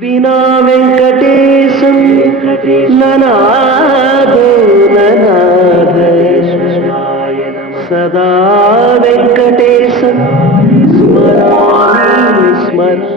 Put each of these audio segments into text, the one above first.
बिना वेंकटेशम ननादो ननाद सदा वेंकटेशम स्मरामि स्मर।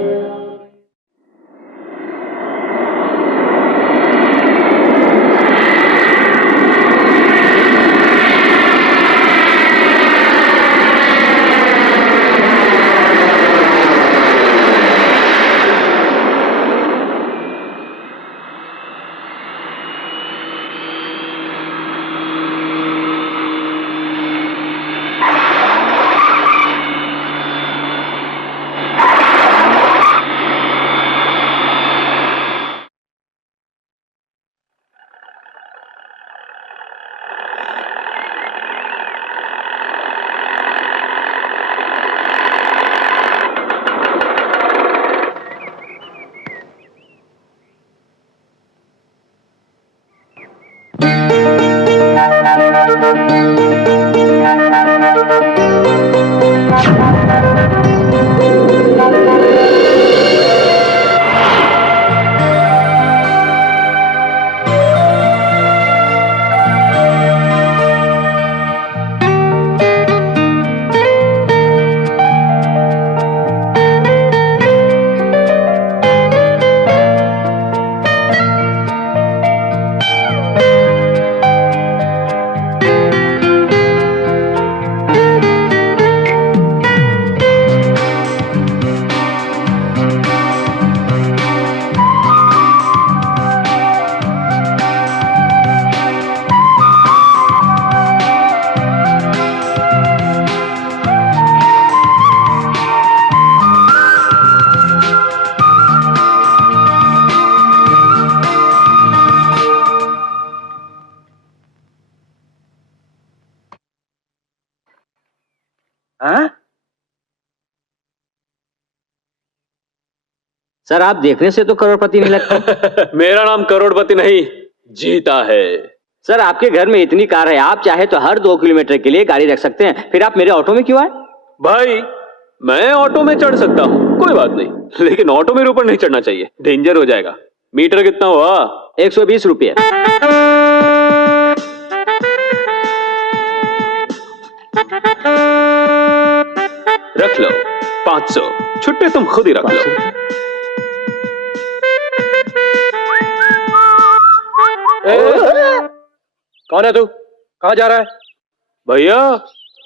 सर आप देखने से तो करोड़पति नहीं लगता। मेरा नाम करोड़पति नहीं, जीता है। सर आपके घर में इतनी कार है, आप चाहे तो हर 2 किलोमीटर के लिए गाड़ी रख सकते हैं, फिर आप मेरे ऑटो में क्यों आए? भाई मैं ऑटो में चढ़ सकता हूँ, कोई बात नहीं, लेकिन ऑटो में ऊपर नहीं चढ़ना चाहिए, डेंजर हो जाएगा। मीटर कितना हुआ? 120 रुपये। रख लो 500, छुट्टे तुम खुद ही रख लो। कौन है तू? कहाँ जा रहा है? भैया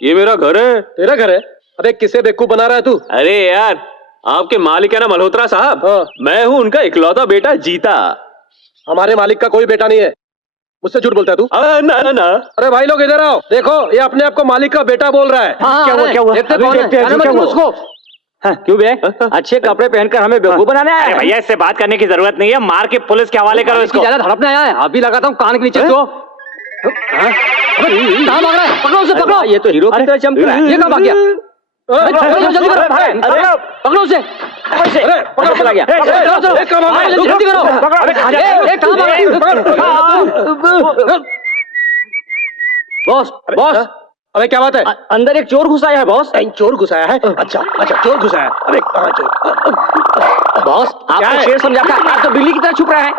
ये मेरा घर है। तेरा घर है? अबे किसे बेवकूफ बना रहा है तू? अरे यार आपके मालिक है ना मल्होत्रा साहब, हाँ। मैं हूँ उनका इकलौता बेटा जीता। हमारे मालिक का कोई बेटा नहीं है, मुझसे झूठ बोलता है तू? ना ना ना। अरे भाई लोग इधर आओ, देखो ये अपने आप को मालिक का बेटा बोल रहा है। क्या हुआ क्या हुआ? देखते कौन है? क्या नाम है उसको? क्यों बे? अच्छे कपड़े पहनकर हमें बेवकूफ बनाने आया है? भैया इससे बात करने की जरूरत नहीं है, मार के पुलिस के हवाले करो इसको। ज्यादा धड़पने आया है, अभी लगाता हूँ कान के नीचे तो। कहाँ भाग रहा है? पकड़ो उसे, पकड़ो। ये तो हीरो की तरह चमक रहा है। ये कहाँ भाग गया? जल्दी करो, पकड़ो उसे। अरे पकड़ो, चला गया। जल्दी करो। बॉस बॉस, अबे क्या बात है? अंदर एक चोर घुस आया है बॉस। चोर घुसाया है? अच्छा अच्छा, चोर घुसाया है। अरे कहाँ चोर? बॉस आपको शेर समझा था, आप तो बिल्ली की तरह छुप रहा है।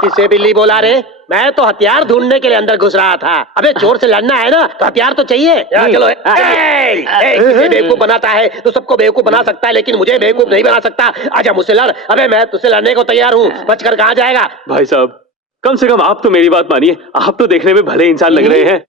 किसे बिल्ली बोला रे? मैं तो हथियार ढूंढने के लिए अंदर घुस रहा था। अबे चोर से लड़ना है ना तो हथियार तो चाहिए। चलो किसे बेवकूफ बनाता है तो सबको बेवकूफ बना सकता है, लेकिन मुझे बेवकूफ नहीं बना सकता। आजा मुझसे लड़। अबे मैं तुझसे लड़ने को तैयार हूँ, बचकर कहाँ जाएगा? भाई साहब कम से कम आप तो मेरी बात मानिए, आप तो देखने में भले इंसान लग रहे हैं।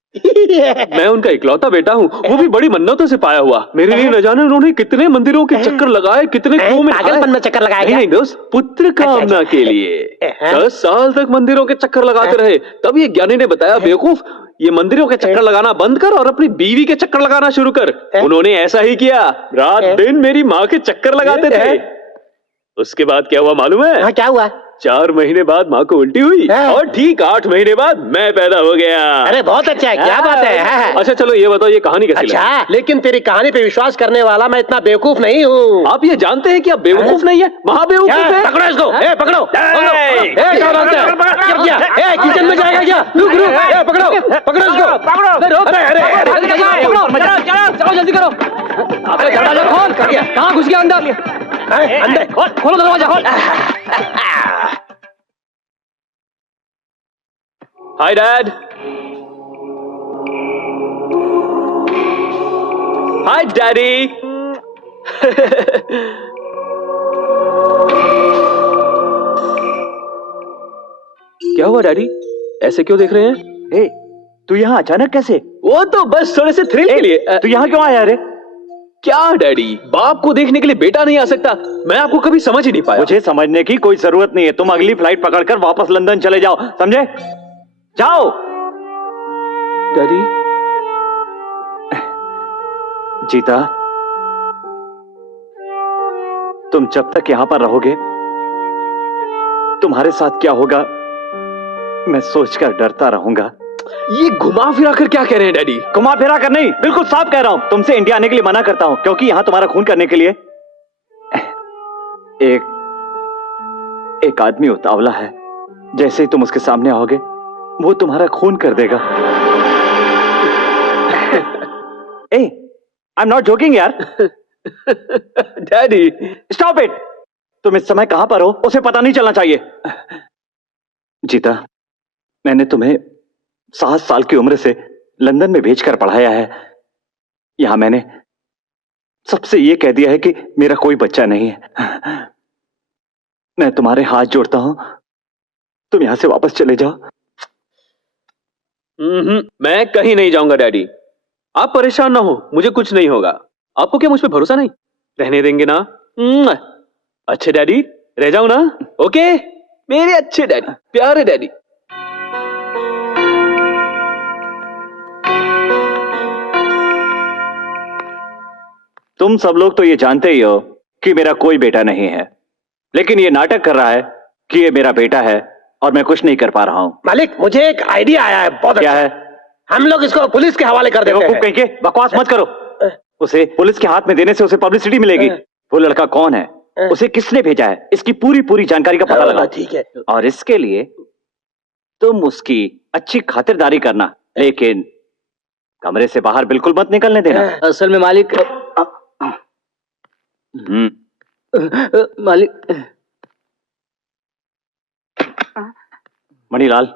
मैं उनका इकलौता बेटा हूँ, वो भी बड़ी मन्नतों से पाया हुआ। मेरे लिए न जाने उन्होंने कितने मंदिरों के चक्कर लगाए, कितने कुओं में पागलपन में चक्कर लगाया? नहीं दोस्त, पुत्र कामना के लिए 10 साल तक मंदिरों के चक्कर लगाते रहे। तब ये ज्ञानी ने बताया, बेवकूफ ये मंदिरों के चक्कर लगाना बंद कर और अपनी बीवी के चक्कर लगाना शुरू कर। उन्होंने ऐसा ही किया, रात दिन मेरी माँ के चक्कर लगाते थे। उसके बाद क्या हुआ मालूम है? क्या हुआ? 4 महीने बाद माँ को उल्टी हुई और ठीक 8 महीने बाद मैं पैदा हो गया। अरे बहुत अच्छा है, क्या बात है। अच्छा चलो ये बताओ, ये कहानी कैसी लगी? अच्छा, लेकिन तेरी कहानी पे विश्वास करने वाला मैं इतना बेवकूफ नहीं हूँ। आप ये जानते हैं कि आप बेवकूफ नहीं है, महाबेवकूफ है। पकड़ो इसको, पकड़ो। किचन में जाएगा क्या? पकड़ो पकड़ो इसको, पकड़ो। जल्दी करो। कहाँ घुस गया अंदर? अंडे खोलो दरवाजा, खोल। Hi dad. हाय डैडी। क्या हुआ डैडी, ऐसे क्यों देख रहे हैं? ए, तू यहाँ अचानक कैसे? वो तो बस थोड़े से थ्रिल के लिए। तू यहाँ क्यों आया रे? क्या डैडी, बाप को देखने के लिए बेटा नहीं आ सकता? मैं आपको कभी समझ ही नहीं पाया। मुझे समझने की कोई जरूरत नहीं है। तुम अगली फ्लाइट पकड़कर वापस लंदन चले जाओ, समझे? जाओ। डैडी। जीता, तुम जब तक यहां पर रहोगे, तुम्हारे साथ क्या होगा मैं सोचकर डरता रहूंगा। ये घुमा फिरा कर क्या कह रहे हैं डैडी? घुमा फिरा कर नहीं, बिल्कुल साफ कह रहा हूं। तुमसे इंडिया आने के लिए मना करता हूं, क्योंकि यहां तुम्हारा खून करने के लिए एक आदमी उतावला है। जैसे ही तुम उसके सामने आओगे, वो तुम्हारा खून कर देगा। ए, आई एम नॉट जोकिंग यार। Daddy stop it. तुम इस समय कहां पर हो उसे पता नहीं चलना चाहिए। जीता, मैंने तुम्हें 7 साल की उम्र से लंदन में भेजकर पढ़ाया है। यहां मैंने सबसे यह कह दिया है कि मेरा कोई बच्चा नहीं है। मैं तुम्हारे हाथ जोड़ता हूं, तुम यहां से वापस चले जाओ। मैं कहीं नहीं जाऊंगा डैडी। आप परेशान ना हो, मुझे कुछ नहीं होगा। आपको क्या मुझ पे भरोसा नहीं? रहने देंगे ना? अच्छे डैडी, रह जाऊं ना? ओके मेरे अच्छे डैडी, प्यारे डैडी। तुम सब लोग तो ये जानते ही हो कि मेरा कोई बेटा नहीं है, लेकिन ये नाटक कर रहा है कि ये मेरा बेटा है और मैं कुछ नहीं कर पा रहा हूं। मालिक, मुझे एक आइडिया आया है, बहुत क्या अच्छा है? हम लोग इसको पुलिस के हवाले कर देते हैं। कहीं के बकवास मत करो। उसे पुलिस के हाथ में देने से उसे पब्लिसिटी मिलेगी। वो लड़का कौन है, उसे किसने भेजा है, इसकी पूरी जानकारी का पता लगाओ। ठीक है। और इसके लिए तुम उसकी अच्छी खातिरदारी करना, लेकिन कमरे से बाहर बिल्कुल मत निकलने देना। असल में मालिक, मालिक। मणिलाल,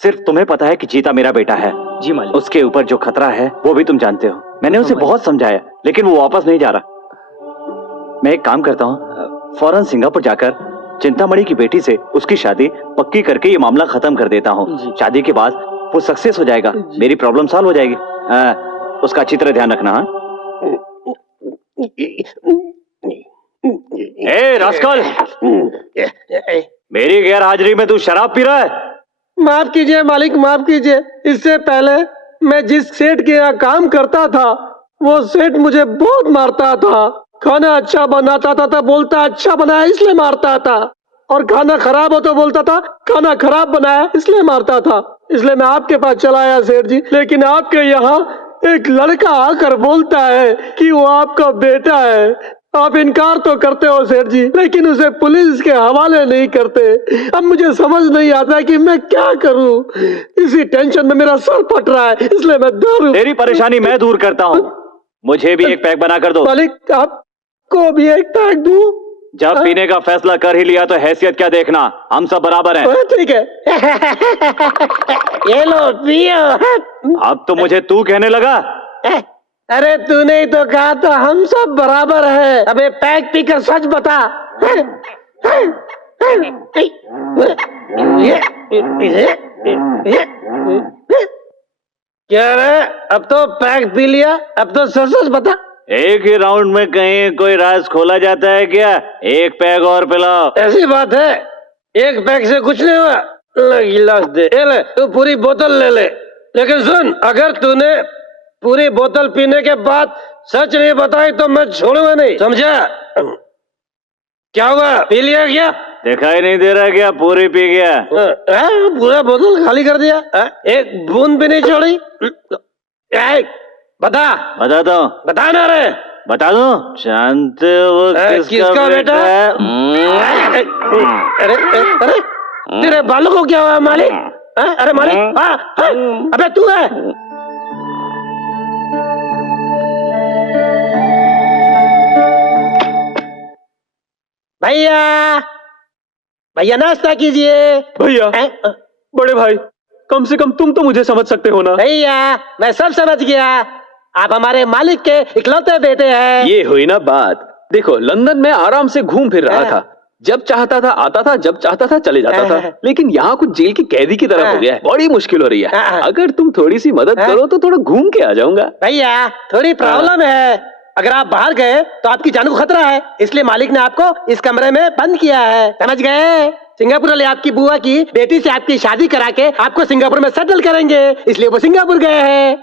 सिर्फ तुम्हें पता है कि जीता मेरा बेटा है। जी मालिक। उसके ऊपर जो खतरा है वो भी तुम जानते हो। मैंने उसे बहुत समझाया, लेकिन वो वापस नहीं जा रहा। मैं एक काम करता हूँ, फौरन सिंगापुर जाकर चिंतामणि की बेटी से उसकी शादी पक्की करके ये मामला खत्म कर देता हूँ। शादी के बाद वो सक्सेस हो जाएगा, मेरी प्रॉब्लम सॉल्व हो जाएगी। उसका अच्छी तरह ध्यान रखना। हाँ? ए रास्कल, मेरी गैर हाजिरी में तू शराब पी रहा है? माफ कीजिए मालिक, माफ कीजिए। इससे पहले मैं जिस सेठ के यहाँ काम करता था, वो सेठ मुझे बहुत मारता था। खाना अच्छा बनाता था तो बोलता अच्छा बनाया इसलिए मारता था, और खाना खराब हो तो बोलता था खाना खराब बनाया इसलिए मारता था। इसलिए मैं आपके पास चला आया सेठ जी। लेकिन आपके यहाँ एक लड़का आकर बोलता है कि वो आपका बेटा है। आप इनकार तो करते हो सेठ जी, लेकिन उसे पुलिस के हवाले नहीं करते। अब मुझे समझ नहीं आता कि मैं क्या करूं। इसी टेंशन में मेरा सर फट रहा है, इसलिए मैं दारू। तेरी परेशानी मैं दूर करता हूँ। मुझे भी एक पैक बना कर दो। मालिक, आपको भी एक पैक दूं? जब पीने का फैसला कर ही लिया तो हैसियत क्या देखना, हम सब बराबर हैं। ठीक है। ये लो पियो। अब तो मुझे तू कहने लगा। अरे तूने ही तो कहा था हम सब बराबर हैं। अबे पैक पीकर सच बता। क्या रे, अब तो पैक पी लिया, अब तो सच सच बता। एक ही राउंड में कहीं कोई राज खोला जाता है क्या? एक पैक और पिलाओ। ऐसी बात है, एक पैक से कुछ नहीं हुआ। गिलास दे, ये ले, तू पूरी बोतल ले ले। लेकिन सुन, अगर तूने पूरी बोतल पीने के बाद सच नहीं बताई तो मैं छोड़ूंगा नहीं, समझा? क्या हुआ, पी लिया क्या? दिखाई नहीं दे रहा क्या पूरी पी गया? पूरा बोतल खाली कर दिया? एक बूंद भी नहीं छोड़ी? बता बता दो। बता ना रे। बता दो। जानते हो किसका बेटा है? अरे अरे तेरे बालों को क्या हुआ मालिक? अरे मालिक, अबे तू है? भैया भैया नाश्ता कीजिए। भैया, हैं? बड़े भाई, कम से कम तुम तो मुझे समझ सकते हो ना। भैया मैं सब समझ गया, आप हमारे मालिक के इकलौते बेटे हैं। ये हुई ना बात। देखो, लंदन में आराम से घूम फिर रहा था, जब चाहता था आता था, जब चाहता था चले जाता था। लेकिन यहाँ कुछ जेल की कैदी की तरह हो गया है, बड़ी मुश्किल हो रही है। अगर तुम थोड़ी सी मदद करो तो थोड़ा घूम के आ जाऊंगा। भैया थोड़ी प्रॉब्लम है, अगर आप बाहर गए तो आपकी जान को खतरा है, इसलिए मालिक ने आपको इस कमरे में बंद किया है, समझ गए? सिंगापुर वाले आपकी बुआ की बेटी से आपकी शादी करा के आपको सिंगापुर में सेटल करेंगे, इसलिए वो सिंगापुर गए हैं।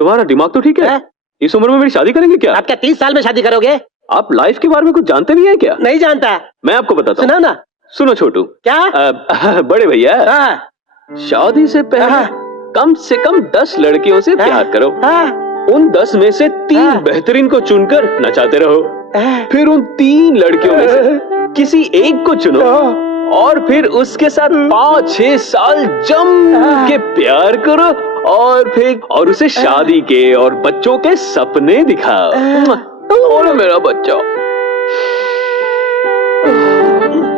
तुम्हारा दिमाग तो ठीक है? इस उम्र में मेरी शादी करेंगे क्या? आप क्या 30 साल में शादी करोगे? आप लाइफ के बारे में कुछ जानते भी हैं क्या? नहीं जानता। मैं आपको बताता हूँ। सुना ना। सुनो छोटू। क्या? बड़े भैया, शादी से पहले कम से कम 10 लड़कियों से प्यार करो। उन 10 में से 3 बेहतरीन को चुनकर नचाते रहो, फिर उन 3 लड़कियों में से किसी एक को चुनो और फिर उसके साथ 5-6 साल जम के प्यार करो और उसे शादी के और बच्चों के सपने दिखाओ। और मेरा बच्चा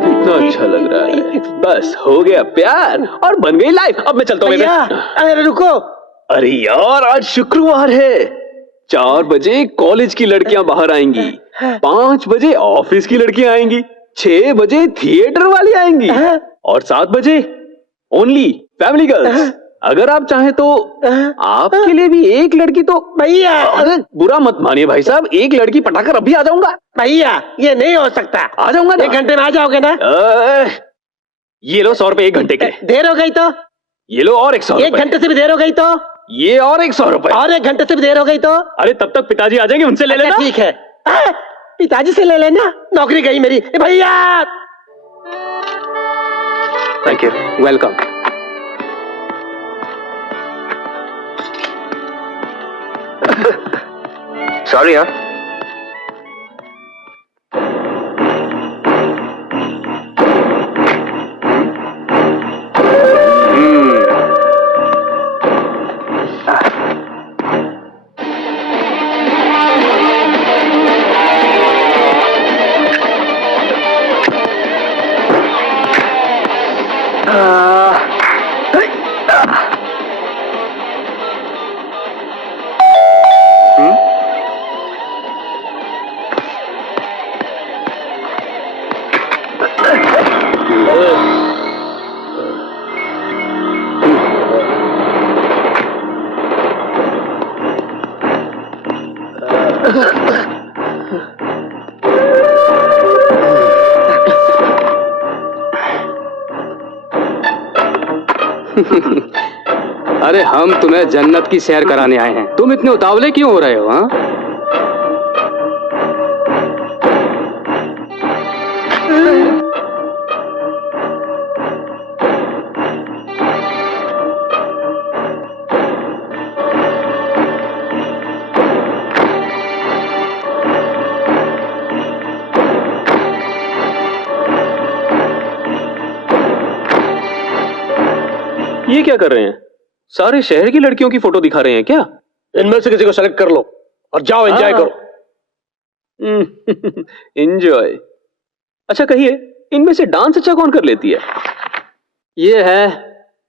कितना अच्छा लग रहा है। बस हो गया प्यार और बन गई लाइफ। अब मैं चलता हूँ। अरे रुको। अरे यार, आज शुक्रवार है। 4 बजे कॉलेज की लड़कियां बाहर आएंगी, 5 बजे ऑफिस की लड़कियां आएंगी, 6 बजे थिएटर वाली आएंगी और 7 बजे ओनली फैमिली गर्ल्स। अगर आप चाहें तो आपके लिए भी एक लड़की तो। भैया अरे बुरा मत मानिए भाई साहब, एक लड़की पटाकर अभी आ जाऊंगा। भैया ये नहीं हो सकता। आ जाऊंगा ना। 1 घंटे में आ जाओगे ना? ये लो 100 रुपए 1 घंटे के। देर हो गई तो? ये लो और 100 1 घंटे से भी देर हो गई तो? ये और 100 रुपए। और 1 घंटे से भी देर हो गई तो? अरे तब तक पिताजी आ जाएंगे, उनसे ले लेना। ठीक है, पिताजी से ले लेना, नौकरी गई मेरी। भैया थैंक यू, वेलकम। सॉरी यार। अरे हम तुम्हें जन्नत की सैर कराने आए हैं, तुम इतने उतावले क्यों हो रहे हो? हाँ, ये क्या कर रहे हैं? सारे शहर की लड़कियों की फोटो दिखा रहे हैं क्या? इनमें से किसी को सेलेक्ट कर लो और जाओ एंजॉय करो। एंजॉय? अच्छा कहिए, इनमें से डांस अच्छा कौन कर लेती है? ये है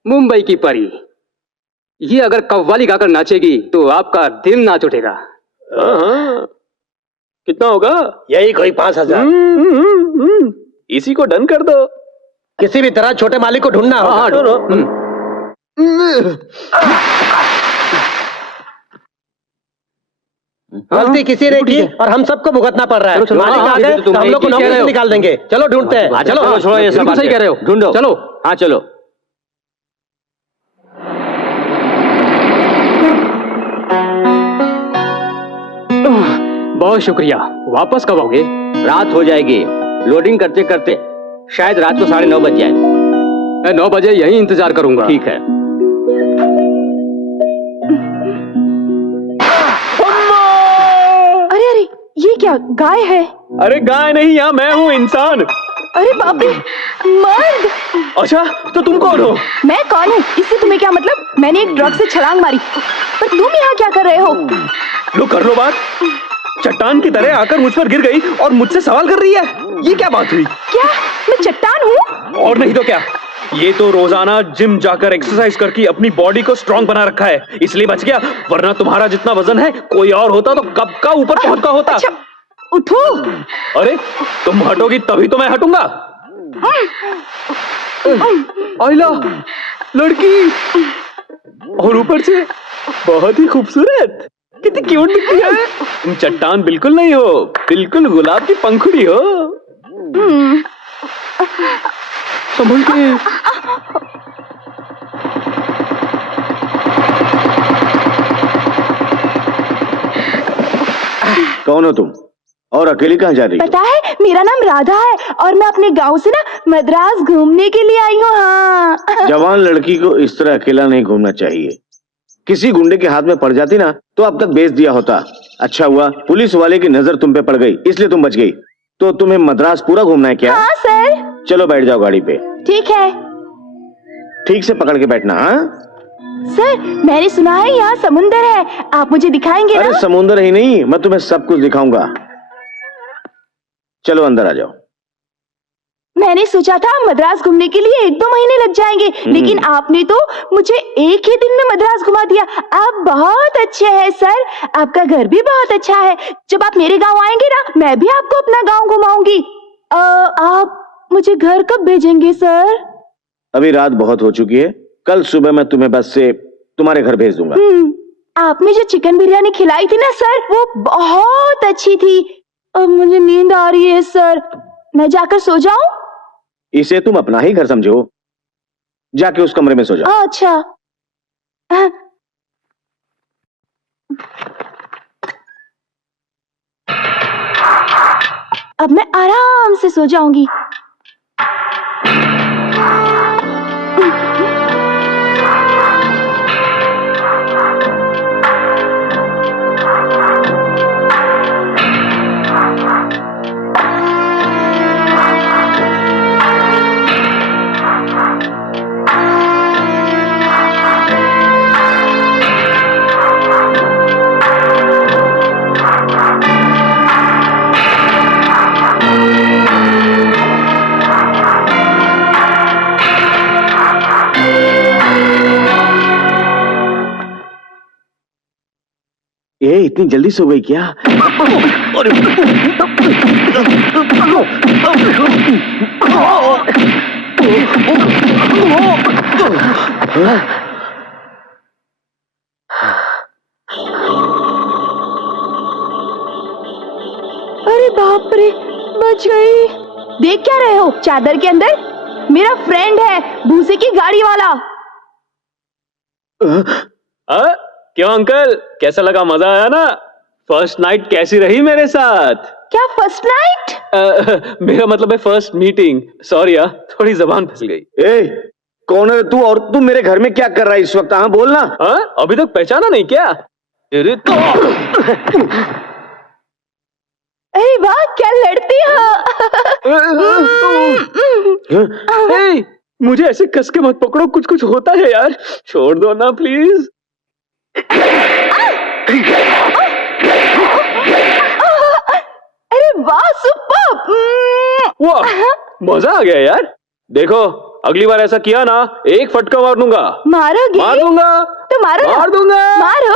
मुंबई की परी। ये अगर कव्वाली गाकर नाचेगी तो आपका दिल नाच उठेगा। हाँ। कितना होगा? यही कोई 5000। इसी को डन कर दो। किसी भी तरह छोटे मालिक को ढूंढना होगा। गलती किसी ने की और हम सबको भुगतना पड़ रहा है। मालिक आ गए तो हम लोग को नौकरी से निकाल देंगे। चलो ढूंढते हैं। चलो छोड़ो ये सब, सही कह रहे हो, ढूंढो। चलो। हाँ चलो। बहुत शुक्रिया। वापस कब आओगे? रात हो जाएगी। लोडिंग करते करते शायद रात को 9:30 बज जाए। मैं 9 बजे यहीं इंतजार करूंगा। ठीक है। अरे अरे, ये क्या गाय है? अरे गाय नहीं, यहाँ मैं हूँ, इंसान। अरे बाप रे, मर्द! अच्छा तो तुम कौन हो? मैं कौन हूँ इससे तुम्हें क्या मतलब? मैंने एक ड्रग से छलांग मारी, पर तुम यहाँ क्या कर रहे हो? लो कर लो बात। चट्टान की तरह आकर मुझ पर गिर गई और मुझसे सवाल कर रही है। ये क्या बात हुई? क्या मैं चट्टान हूँ? और नहीं तो क्या, ये तो रोजाना जिम जाकर एक्सरसाइज करके अपनी बॉडी को स्ट्रांग बना रखा है, इसलिए बच गया, वरना तुम्हारा जितना वजन है कोई और होता तो कब का ऊपर पहुंच का होता। अच्छा, उठो। अरे तुम हटोगी तभी तो मैं हटूंगा। आइला, लड़की, और ऊपर से बहुत ही खूबसूरत, कितनी क्यूट दिखती है। तुम चट्टान बिल्कुल नहीं हो, बिल्कुल गुलाब की पंखुड़ी हो। संभल के। कौन हो तुम और अकेली कहाँ जा रही हो? पता है, मेरा नाम राधा है और मैं अपने गांव से ना मद्रास घूमने के लिए आई हूँ। हाँ। जवान लड़की को इस तरह अकेला नहीं घूमना चाहिए। किसी गुंडे के हाथ में पड़ जाती ना तो अब तक बेच दिया होता। अच्छा हुआ पुलिस वाले की नजर तुम पे पड़ गई, इसलिए तुम बच गई। तो तुम्हें मद्रास पूरा घूमना है क्या? हाँ सर। चलो बैठ जाओ गाड़ी पे। ठीक है। ठीक से पकड़ के बैठना। हाँ सर, मैंने सुना है यहाँ समुंदर है, आप मुझे दिखाएंगे ना? अरे समुंदर ही नहीं, मैं तुम्हें सब कुछ दिखाऊंगा। चलो अंदर आ जाओ। मैंने सोचा था मद्रास घूमने के लिए 1-2 महीने लग जाएंगे, लेकिन आपने तो मुझे एक ही दिन में मद्रास घुमा दिया। आप बहुत अच्छे हैं सर, आपका घर भी बहुत अच्छा है। जब आप मेरे गांव आएंगे ना, मैं भी आपको अपना गांव घुमाऊंगी। आप मुझे घर कब भेजेंगे सर? अभी रात बहुत हो चुकी है, कल सुबह मैं तुम्हें बस से तुम्हारे घर भेज दूंगा। आपने जो चिकन बिरयानी खिलाई थी ना सर, वो बहुत अच्छी थी। अब मुझे नींद आ रही है सर, मैं जाकर सो जाऊं? इसे तुम अपना ही घर समझो, जाके उस कमरे में सो जाओ। अच्छा। अब मैं आराम से सो जाऊंगी। ये इतनी जल्दी सो गई क्या? अरे बाप रे, बच गई। देख क्या रहे हो चादर के अंदर? मेरा फ्रेंड है, भूसे की गाड़ी वाला। क्यों अंकल, कैसा लगा? मजा आया ना? फर्स्ट नाइट कैसी रही मेरे साथ? क्या फर्स्ट नाइट? मेरा मतलब है फर्स्ट मीटिंग। सॉरी यार, थोड़ी जबान फिसल गई। ए, कौन है तू और तू मेरे घर में क्या कर रहा है इस वक्त? हाँ बोलना। अभी तक पहचाना नहीं क्या? अरे वाह, क्या लड़ती हो। मुझे ऐसे कस के मत पकड़ो, कुछ कुछ होता है यार, छोड़ दो ना प्लीज। अरे वाह, सुपर। वाह, मजा आ गया यार। देखो अगली बार ऐसा किया ना, एक फटका मार दूंगा। मारोगे? मार दूंगा। तो मारो। मार दूंगा। मारो।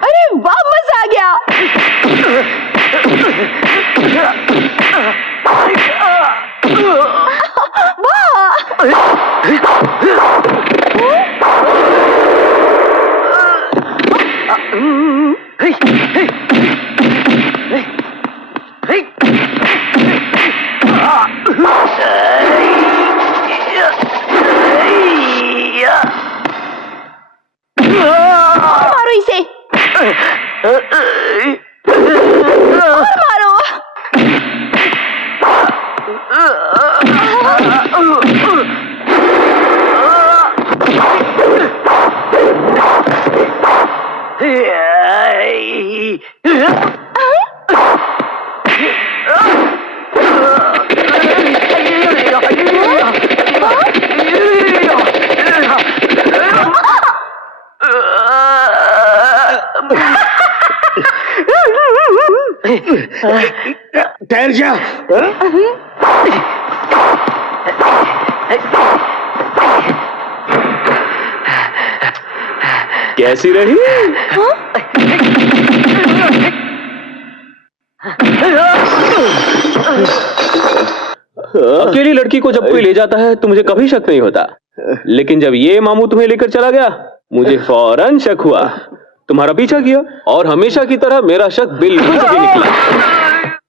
अरे वाह, मजा आ गया। मारो इसे। और मारो। ठहर जा। कैसी रही? अकेली लड़की को जब कोई ले जाता है तो मुझे कभी शक नहीं होता, लेकिन जब ये मामू तुम्हें लेकर चला गया मुझे फौरन शक हुआ। तुम्हारा पीछा किया और हमेशा की तरह मेरा शक बिल्कुल सही निकला।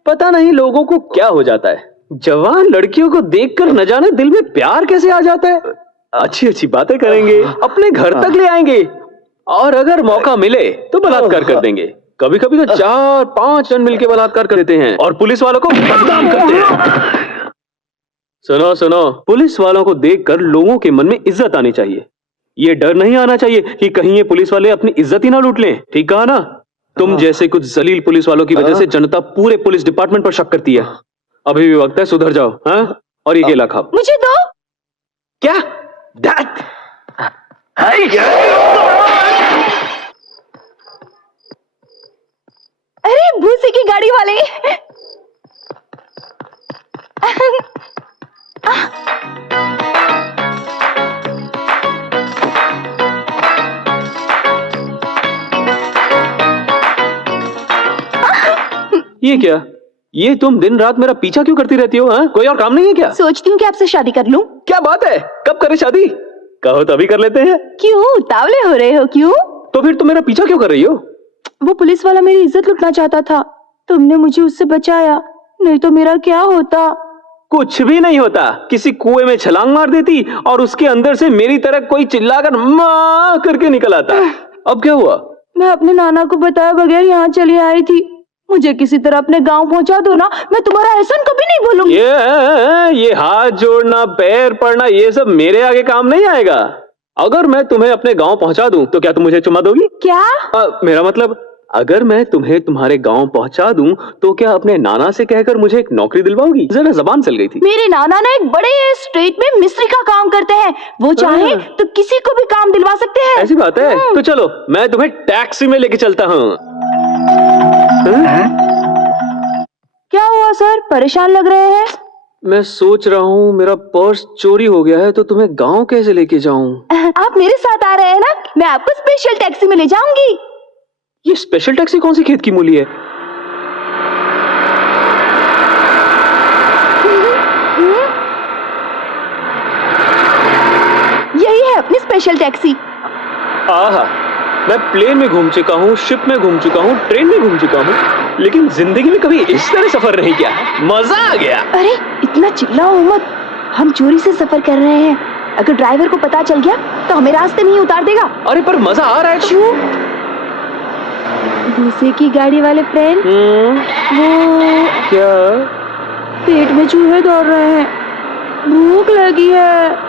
पता नहीं लोगों को क्या हो जाता है, जवान लड़कियों को देखकर न जाने दिल में प्यार कैसे आ जाता है। अच्छी अच्छी बातें करेंगे, अपने घर तक ले आएंगे और अगर मौका मिले तो बलात्कार कर देंगे। कभी कभी तो 4-5 जन मिलकर बलात्कार कर देते हैं और पुलिस वालों को बदनाम करते हैं। सुनो सुनो, पुलिस वालों को देखकर लोगों के मन में इज्जत आनी चाहिए। ये डर नहीं आना चाहिए कि कहीं ये पुलिस वाले अपनी इज्जत ही ना लूट लें। ठीक कहा ना? तुम जैसे कुछ जलील पुलिस वालों की वजह से जनता पूरे पुलिस डिपार्टमेंट पर शक करती है। अभी भी वक्त है, सुधर जाओ। हाँ, और ये केला खाओ। मुझे दो। क्या? अरे भूसे की गाड़ी वाले। ये क्या? ये तुम दिन रात मेरा पीछा क्यों करती रहती हो? हाँ, कोई और काम नहीं है क्या? सोचती हूँ कि आपसे शादी कर लूं। क्या बात है, कब करें शादी? कहो तो अभी कर लेते हैं। क्यों उतावले हो रहे हो? क्यों? तो फिर तुम मेरा पीछा क्यों कर रही हो? वो पुलिस वाला मेरी इज्जत लुटना चाहता था, तुमने मुझे उससे बचाया, नहीं तो मेरा क्या होता? कुछ भी नहीं होता। किसी कुएं में छलांग मार देती और उसके अंदर से मेरी तरह कोई चिल्लाकर माँ करके निकल आता। अब क्या हुआ? मैं अपने नाना को बताए बगैर यहाँ चली आई थी। मुझे किसी तरह अपने गांव पहुंचा दो ना, मैं तुम्हारा एहसान कभी नहीं भूलूंगी। ये हाथ जोड़ना, पैर पड़ना, ये सब मेरे आगे काम नहीं आएगा। अगर मैं तुम्हें अपने गांव पहुंचा दूं तो क्या तुम मुझे चुमा दोगी? क्या? मेरा मतलब, अगर मैं तुम्हें तुम्हारे गांव पहुंचा दूं तो क्या अपने नाना से कहकर मुझे एक नौकरी दिलवाओगी? जरा जबान चल गई थी। मेरे नाना ना एक बड़े स्टेट में मिस्त्री का काम करते हैं, वो चाहे तो किसी को भी काम दिलवा सकते हैं। ऐसी बात है? तो चलो मैं तुम्हें टैक्सी में लेके चलता हूँ। क्या हुआ सर, परेशान लग रहे हैं? मैं सोच रहा हूँ मेरा पर्स चोरी हो गया है तो तुम्हें गांव कैसे लेके जाऊं? आप मेरे साथ आ रहे हैं ना, मैं आपको स्पेशल टैक्सी में ले जाऊंगी। ये स्पेशल टैक्सी कौन सी खेत की मूली है? यही है अपनी स्पेशल टैक्सी। आहा, मैं प्लेन में घूम चुका हूँ, शिप में घूम चुका हूँ, ट्रेन में घूम चुका हूँ, लेकिन जिंदगी में कभी इस तरह सफर नहीं किया। मजा आ गया। अरे इतना चिल्लाओ मत, हम चोरी से सफर कर रहे हैं। अगर ड्राइवर को पता चल गया तो हमें रास्ते में ही उतार देगा। अरे पर मजा आ रहा है। क्यों? भूसे की गाड़ी वाले फ्रेंड, वो क्या? पेट में चूहे दौड़ रहे हैं, भूख लगी है।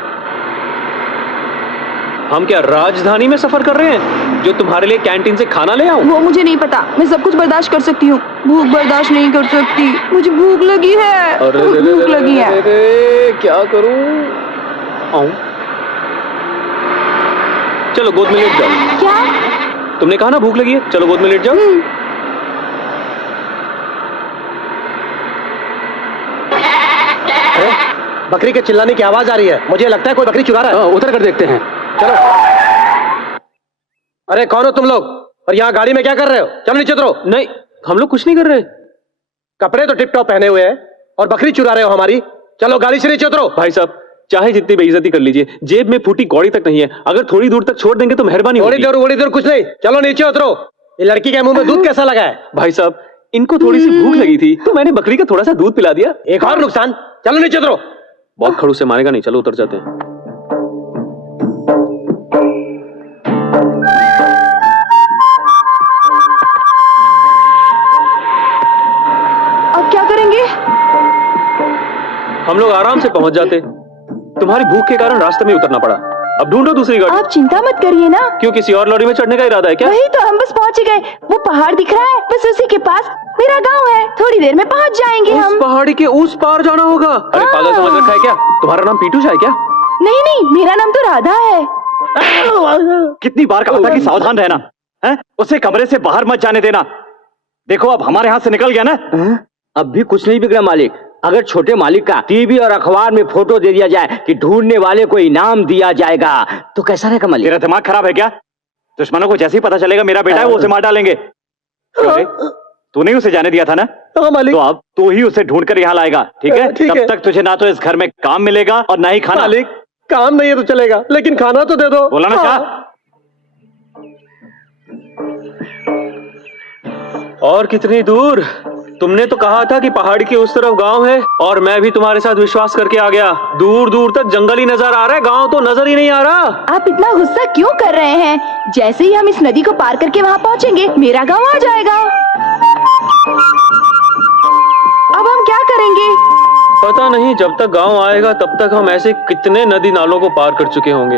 हम क्या राजधानी में सफर कर रहे हैं जो तुम्हारे लिए कैंटीन से खाना ले आऊं? वो मुझे नहीं पता, मैं सब कुछ बर्दाश्त कर सकती हूँ, भूख बर्दाश्त नहीं कर सकती। मुझे भूख लगी है। भूख लगी है। अरे क्या करूं? आऊं? चलो गोद में लेट जाओ। क्या? तुमने कहा ना भूख लगी है, चलो गोद में लेट जाओ। बकरी के चिल्लाने की आवाज आ रही है, मुझे लगता है कोई बकरी चुरा रहा है। उतर कर देखते हैं। चलो। अरे कौन हो तुम लोग और यहाँ गाड़ी में क्या कर रहे हो? चलो नीचे उतरो। नहीं, हम लोग कुछ नहीं कर रहे। कपड़े तो टिप टॉप पहने हुए हैं और बकरी चुरा रहे हो हमारी। चलो गाड़ी से नीचे उतरो। भाई साहब, चाहे जितनी बेइज्जती कर लीजिए, जेब में फूटी कौड़ी तक नहीं है। अगर थोड़ी दूर तक छोड़ देंगे तो मेहरबानी होगी। थोड़ी देर कुछ नहीं, चलो नीचे उतरो। ये लड़की के मुंह में दूध कैसा लगा है? भाई साहब, इनको थोड़ी सी भूख लगी थी तो मैंने बकरी का थोड़ा सा दूध पिला दिया। एक और नुकसान। चलो नीचे उतरो। बहुत खड़ूस से मारेगा नहीं, चलो उतर जाते हैं। अब क्या करेंगे? हम लोग आराम से पहुंच जाते। तुम्हारी भूख के कारण रास्ते में उतरना पड़ा। अब ढूंढो दूसरी गाड़ी। आप चिंता मत करिए ना। क्यों, किसी और लॉरी में चढ़ने का इरादा है क्या? वही तो, हम बस पहुंच ही गए। वो पहाड़ दिख रहा है, बस उसी के पास मेरा गांव है। थोड़ी देर में पहुंच जाएंगे उस हम। पहाड़ी के उस पार जाना होगा? अरे पागल समझ रखा है क्या? तुम्हारा नाम पीटू है क्या? नहीं नहीं, मेरा नाम तो राधा है। कितनी बार कहा था कि सावधान रहना है? उसे कमरे से बाहर मत जाने देना। देखो अब हमारे हाथ से निकल गया ना। अब भी कुछ नहीं बिगड़ा मालिक। अगर छोटे मालिक का टीवी और अखबार में फोटो दे दिया जाए कि ढूंढने वाले को इनाम दिया जाएगा तो कैसा रहेगा मालिक? तेरा दिमाग खराब है क्या? दुश्मनों को जैसे ही पता चलेगा मेरा बेटा है वो उसे मार डालेंगे। तूने उसे जाने दिया था ना? हाँ मालिक। तो अब तू ही उसे ढूंढ कर यहाँ लाएगा, ठीक है? ठीक है। तब तक तुझे ना तो इस घर में काम मिलेगा और ना ही खाना। मालिक, काम नहीं है तो चलेगा, लेकिन खाना तो दे दो। बोला ना क्या? और कितनी दूर? तुमने तो कहा था कि पहाड़ी के उस तरफ गांव है, और मैं भी तुम्हारे साथ विश्वास करके आ गया। दूर दूर तक जंगल ही नजर आ रहा है, गांव तो नजर ही नहीं आ रहा। आप इतना गुस्सा क्यों कर रहे हैं? जैसे ही हम इस नदी को पार करके वहाँ पहुँचेंगे मेरा गांव आ जाएगा। अब हम क्या करेंगे? पता नहीं, जब तक गांव आएगा तब तक हम ऐसे कितने नदी नालों को पार कर चुके होंगे।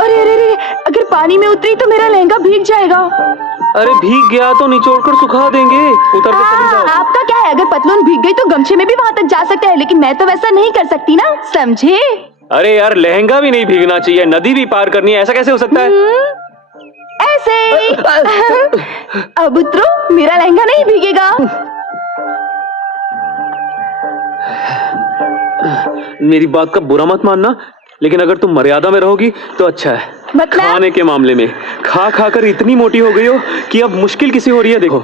अरे अरे अरे, अगर पानी में उतरी तो मेरा लहंगा भीग जाएगा। अरे भीग गया तो निचोड़ कर सुखा देंगे। उतर के चली जाओ। आपका क्या है, अगर पतलून भीग गई तो गमछे में भी वहाँ तक जा सकते हैं, लेकिन मैं तो वैसा नहीं कर सकती ना, समझे? अरे यार, लहंगा भी नहीं भीगना चाहिए, नदी भी पार करनी है, ऐसा कैसे हो सकता है? ऐसे। अब उतरो, मेरा लहंगा नहीं भीगेगा। मेरी बात का बुरा मत मानना, लेकिन अगर तुम मर्यादा में रहोगी तो अच्छा है। मतलब? खाने के मामले में खा खा कर इतनी मोटी हो गई हो कि अब मुश्किल किसी हो रही है। देखो,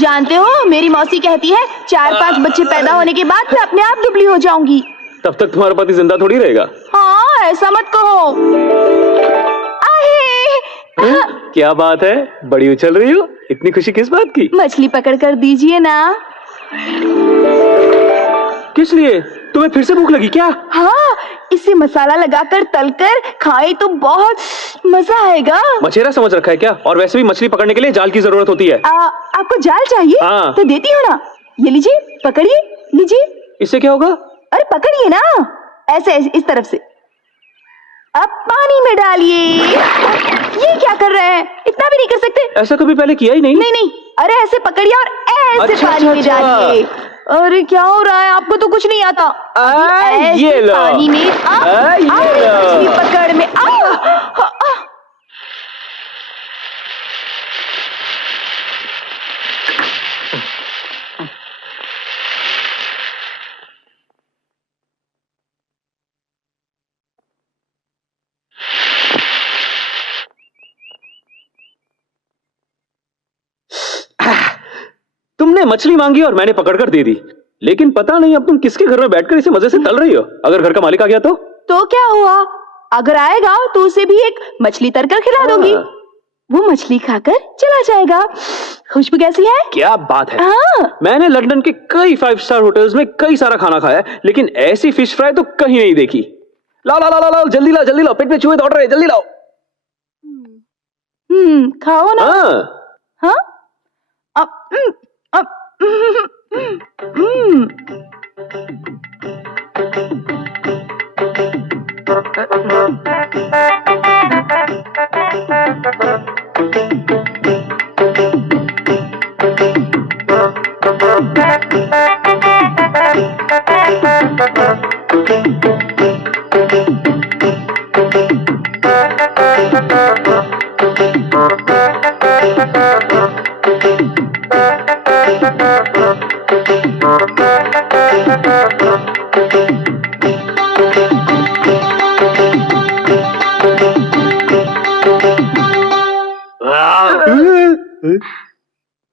जानते हो मेरी मौसी कहती है 4-5 बच्चे पैदा होने के बाद मैं अपने आप दुबली हो जाऊंगी। तब तक तुम्हारा पति जिंदा थोड़ी रहेगा। हाँ, ऐसा मत कहो। क्या बात है, बड़ी उछल रही हो, इतनी खुशी किस बात की? मछली पकड़ कर दीजिए ना। किस लिए? तुम्हें फिर से भूख लगी क्या? हाँ, इसे मसाला लगाकर तलकर खाए तो बहुत मजा आएगा। मछेरा समझ रखा है क्या? और वैसे भी मछली पकड़ने के लिए जाल की जरूरत होती है। आपको जाल चाहिए? हाँ। तो देती हूँ ना, ये लीजिए, पकड़िए, लीजिए। इससे क्या होगा? अरे पकड़िए ना, ऐसे इस तरफ से। अब पानी में डालिए। ये क्या कर रहे हैं? इतना भी नहीं कर सकते? ऐसा कभी पहले किया ही नहीं। नहीं नहीं, अरे ऐसे पकड़िए और ऐसे अच्छा, पानी में अच्छा। डालिए। अरे क्या हो रहा है, आपको तो कुछ नहीं आता। ऐसे ये लो। पानी में ये मछली लो। पकड़ में तुमने मछली मांगी और मैंने पकड़कर दे दी, लेकिन पता नहीं अब तुम किसके घर में बैठकर इसे मजे से तल रही हो। अगर घर का मालिक आ गया तो क्या हुआ? अगर आएगा तो उसे भी एक मछली तरकर खिला दोगी। वो मछली खाकर चला जाएगा। खुशबू कैसी है? क्या बात है। हाँ। मैंने लंदन के कई 5 स्टार होटल्स में कई सारा खाना खाया है, लेकिन ऐसी फिश फ्राई तो कहीं नहीं देखी। लाओ लाओ लाओ लाओ, जल्दी लाओ जल्दी लाओ, पेट में चूहे दौड़ रहे हैं, जल्दी लाओ। खाओ ना। हाँ?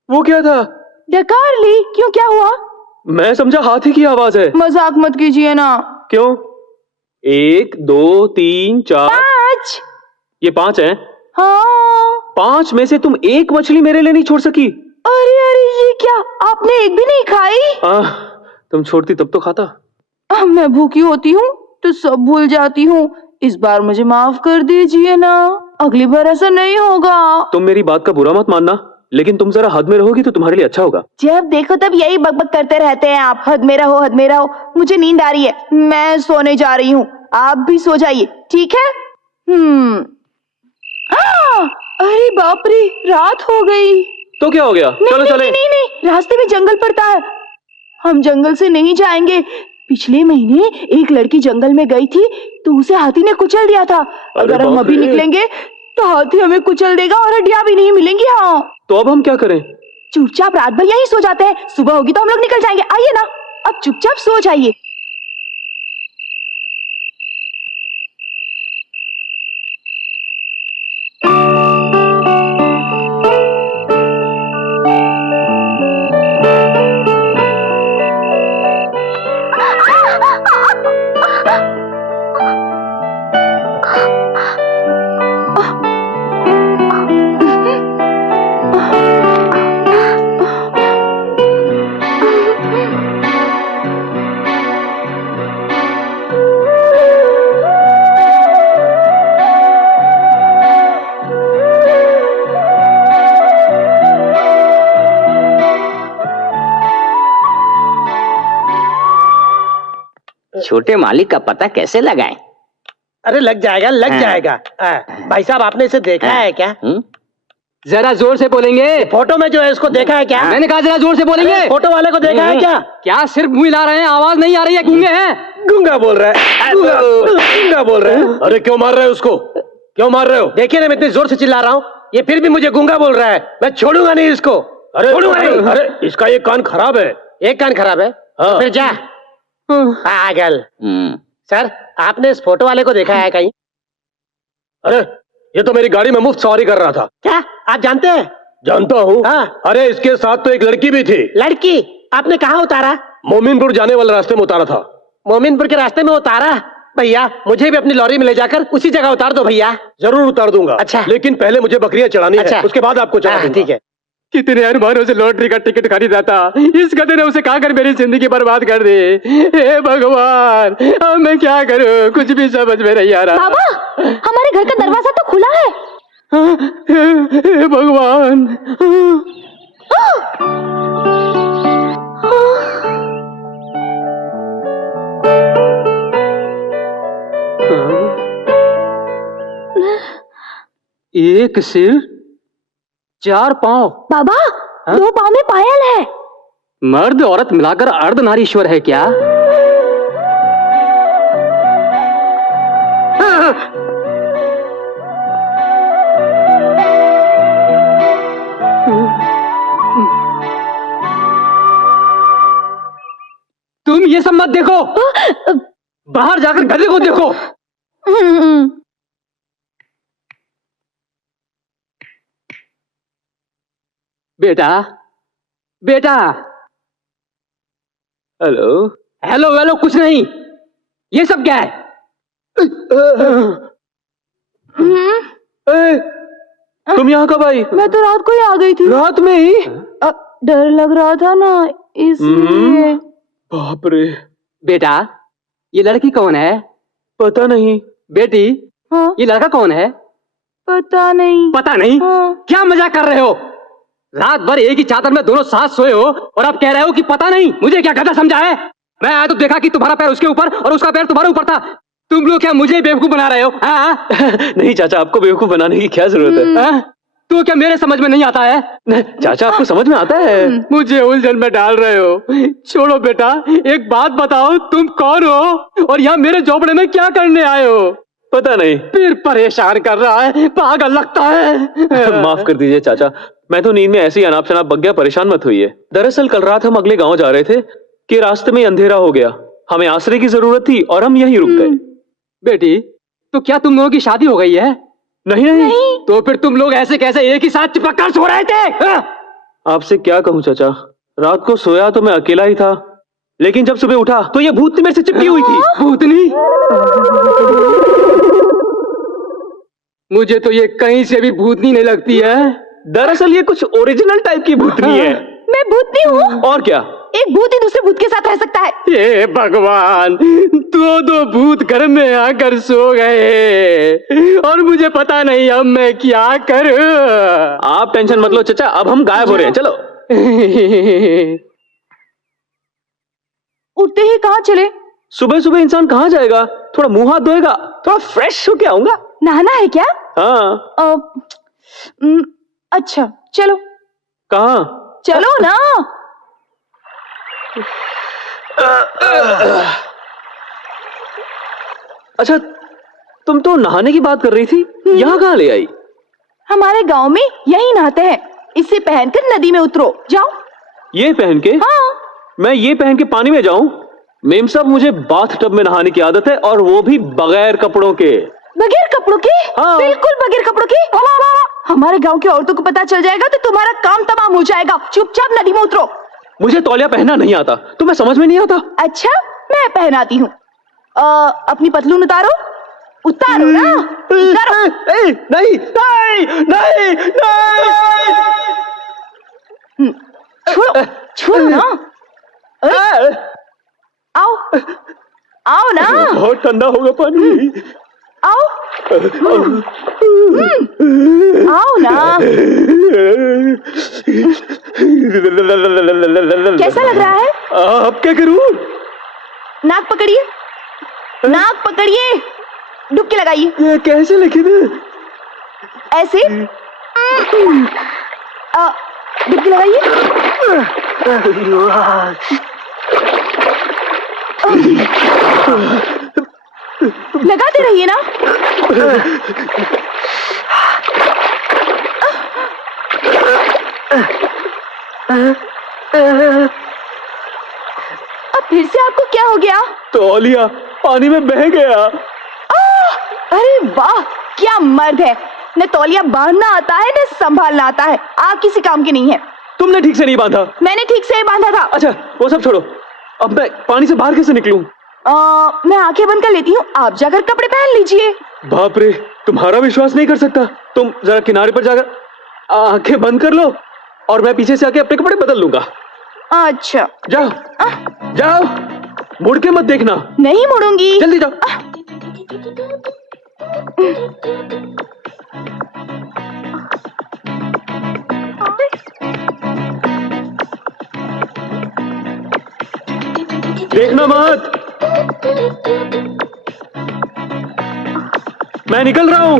वो क्या था? डकार ली। क्यों, क्या हुआ? मैं समझा हाथी की आवाज है। मजाक मत कीजिए ना। क्यों? 1 2 3 4 5। ये 5 हैं। हाँ। 5 में से तुम एक मछली मेरे लिए नहीं छोड़ सकी। अरे अरे, ये क्या, आपने एक भी नहीं खाई? तुम छोड़ती तब तो खाता। मैं भूखी होती हूँ तो सब भूल जाती हूँ। इस बार मुझे माफ कर दीजिए ना, अगली बार ऐसा नहीं होगा। तुम मेरी बात का बुरा मत मानना, लेकिन तुम जरा हद में रहोगी तो तुम्हारे लिए अच्छा होगा। जब देखो तब यही बकबक करते रहते हैं आप, हद में रहो, हद में रहो। मुझे नींद आ रही है, मैं सोने जा रही हूँ, आप भी सो जाइए, ठीक है? अरे बाप रे, रात हो गई। तो क्या हो गया? चलो चले। नहीं, रास्ते में जंगल पड़ता है, हम जंगल से नहीं जाएंगे। पिछले महीने एक लड़की जंगल में गई थी तो उसे हाथी ने कुचल दिया था। अगर हम अभी निकलेंगे तो हाथी हमें कुचल देगा और हड्डियां भी नहीं मिलेंगी। हाँ, तो अब हम क्या करें? चुपचाप रात भर यहीं सो जाते हैं, सुबह होगी तो हम लोग निकल जाएंगे। आइए ना, अब चुपचाप सो जाइए। छोटे मालिक का पता कैसे लगाएं? अरे लग जाएगा, लग जाएगा। भाई साहब, आपने इसे देखा है क्या? जरा जोर से बोलेंगे। फोटो में जो है इसको देखा है क्या? मैंने कहा जरा जोर से बोलेंगे। फोटो वाले को देखा है क्या? क्या सिर्फ मुंह हिला रहे हैं, आवाज नहीं आ रही है? गूंगे हैं? गूंगा बोल रहा है, गूंगा बोल रहा है। अरे क्यों मार रहे हो उसको? क्यों मार रहे हो? देखिए ना, मैं इतनी जोर से चिल्ला रहा हूँ, ये फिर भी मुझे गूंगा बोल रहा है। मैं छोड़ूंगा नहीं इसको। अरे छोड़ूंगा नहीं। अरे इसका एक कान खराब है। एक कान खराब है? फिर जा पागल। सर, आपने इस फोटो वाले को देखा है कहीं? अरे ये तो मेरी गाड़ी में मुफ्त सवारी कर रहा था। क्या आप जानते हैं? जानता हूँ। हाँ। अरे इसके साथ तो एक लड़की भी थी। लड़की? आपने कहाँ उतारा? मोमिनपुर जाने वाले रास्ते में उतारा था। मोमिनपुर के रास्ते में उतारा? भैया मुझे भी अपनी लॉरी में ले जाकर उसी जगह उतार दो भैया। जरूर उतार दूंगा। अच्छा। लेकिन पहले मुझे बकरियां चढ़ानी अच्छा। है, उसके बाद आपको चढ़ा दूंगा। ठीक है। कितने अरमानों से लॉटरी का टिकट खरीदा था, इस गधे ने उसे खाकर मेरी जिंदगी बर्बाद कर दी। हे भगवान, अब मैं क्या करूं? कुछ भी समझ में नहीं आ रहा। बाबा, हमारे घर का दरवाजा तो खुला है। हे भगवान। एक सिर, 4 पांव। बाबा, 2 पांव में पायल है। मर्द औरत मिलाकर अर्धनारीश्वर है क्या? तुम ये सब मत देखो, बाहर जाकर गधे को देखो। बेटा, बेटा। हेलो हेलो हेलो कुछ नहीं, ये सब क्या है? तुम यहाँ कब आई? मैं तो रात को ही आ गई थी। रात में ही? डर लग रहा था ना, इसलिए। बाप रे। बेटा, ये लड़की कौन है? पता नहीं। बेटी, हाँ? ये लड़का कौन है? पता नहीं। पता नहीं? हाँ। क्या मजाक कर रहे हो? रात भर एक ही चादर में दोनों साथ सोए हो और अब कह रहे हो कि पता नहीं। मुझे क्या गधा समझा है? मैं आया तो देखा कि तुम्हारा पैर उसके ऊपर और उसका पैर तुम्हारे ऊपर था। तुम लोग क्या मुझे बेवकूफ बना रहे हो? हाँ? नहीं चाचा, आपको बेवकूफ बनाने की क्या जरूरत है? तो क्या मेरे समझ में नहीं आता है? चाचा, आपको समझ में आता है। मुझे उलझन में डाल रहे हो। छोड़ो बेटा, एक बात बताओ, तुम कौन हो और यहाँ मेरे झोपड़े में क्या करने आए हो? पता नहीं। फिर परेशान कर रहा है, पागल लगता है। माफ कर दीजिए चाचा, मैं तो नींद में ऐसे ही अनाप शनाप बग गया, परेशान मत होइए। दरअसल कल रात हम अगले गांव जा रहे थे कि रास्ते में अंधेरा हो गया, हमें आश्रय की जरूरत थी और हम यहीं रुक गए। बेटी, तो क्या तुम लोगों की शादी हो गई है? नहीं नहीं। तो फिर तुम लोग ऐसे कैसे एक ही साथ चिपक कर सो रहे थे? आपसे क्या कहूँ चाचा, रात को सोया तो मैं अकेला ही था, लेकिन जब सुबह उठा तो ये भूतनी मेरे से चिपकी हुई थी। भूतनी? मुझे तो ये कहीं से भी भूतनी नहीं लगती है। दरअसल ये कुछ ओरिजिनल टाइप की भूतनी है। मैं भूतनी हूँ? और क्या, एक भूत ही दूसरे भूत के साथ रह सकता है। हे भगवान, तू वो दो भूत घर में आकर सो गए और मुझे पता नहीं अब मैं क्या करूं। आप टेंशन मत लो चचा, अब हम गायब हो रहे हैं, चलो। उठते ही कहाँ चले? सुबह सुबह इंसान कहाँ जाएगा, थोड़ा मुंह हाथ धोएगा, थोड़ा फ्रेश होके आऊंगा। नहाना है क्या? हाँ। अच्छा चलो। कहाँ? चलो ना। अच्छा, तुम तो नहाने की बात कर रही थी, यहाँ कहाँ ले आई? हमारे गांव में यही नहाते हैं, इसे पहनकर नदी में उतरो, जाओ। ये पहन के? हाँ। मैं ये पहन के पानी में जाऊं? मेम साहब, मुझे बाथ टब में नहाने की आदत है, और वो भी बगैर कपड़ों के। बगैर कपड़ों के? हाँ। बिल्कुल बगैर कपड़ों के। हमारे गांव की औरतों को पता चल जाएगा तो तुम्हारा काम तमाम हो जाएगा। चुपचाप नदी में उतरो। मुझे तौलिया पहनना नहीं आता, तुम्हें समझ में नहीं आता? अच्छा, मैं पहनाती हूँ। अपनी पतलून उतारो। उतारो ना, उतारो। नहीं नहीं नहीं नहीं। छोड़ो छोड़ो ना। आओ आओ ना। बहुत ठंडा होगा पानी। आओ। आओ ना। कैसा लग रहा है? अब क्या करूं? नाक पकड़िए, नाक पकड़िए, डुबकी लगाइए। ये कैसे लेकिन? ऐसे डुबकी लगाइए। लगाते रहिए ना। अब फिर से आपको क्या हो गया? तौलिया पानी में बह गया। अरे वाह, क्या मर्द है। न तौलिया बांधना आता है न संभालना आता है। आप किसी काम के नहीं है। तुमने ठीक से नहीं बांधा। मैंने ठीक से ही बांधा था। अच्छा वो सब छोड़ो, अब मैं पानी से बाहर कैसे निकलूं? मैं आंखें बंद कर लेती हूँ, आप जाकर कपड़े पहन लीजिए। बाप रे, तुम्हारा विश्वास नहीं कर सकता। तुम जरा किनारे पर जाकर आंखें बंद कर लो, और मैं पीछे से आके अपने कपड़े बदल लूंगा। अच्छा जाओ जाओ, मुड़ के मत देखना। नहीं मुड़ूंगी। जल्दी जाओ। देखना मत, मैं निकल रहा हूं।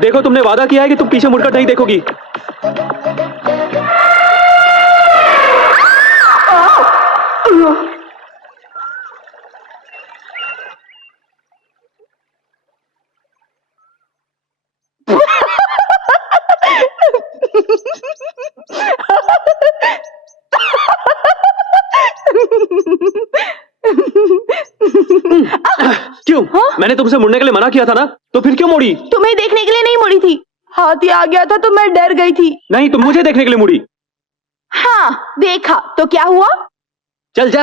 देखो, तुमने वादा किया है कि तुम पीछे मुड़कर नहीं देखोगी। क्यों? मैंने तुमसे मुड़ने के लिए मना किया था ना, तो फिर क्यों मुड़ी? तुम्हें देखने के लिए नहीं मुड़ी थी, हाथी आ गया था तो मैं डर गई थी। नहीं, तुम मुझे देखने के लिए मुड़ी। हाँ देखा तो क्या हुआ? चल जा।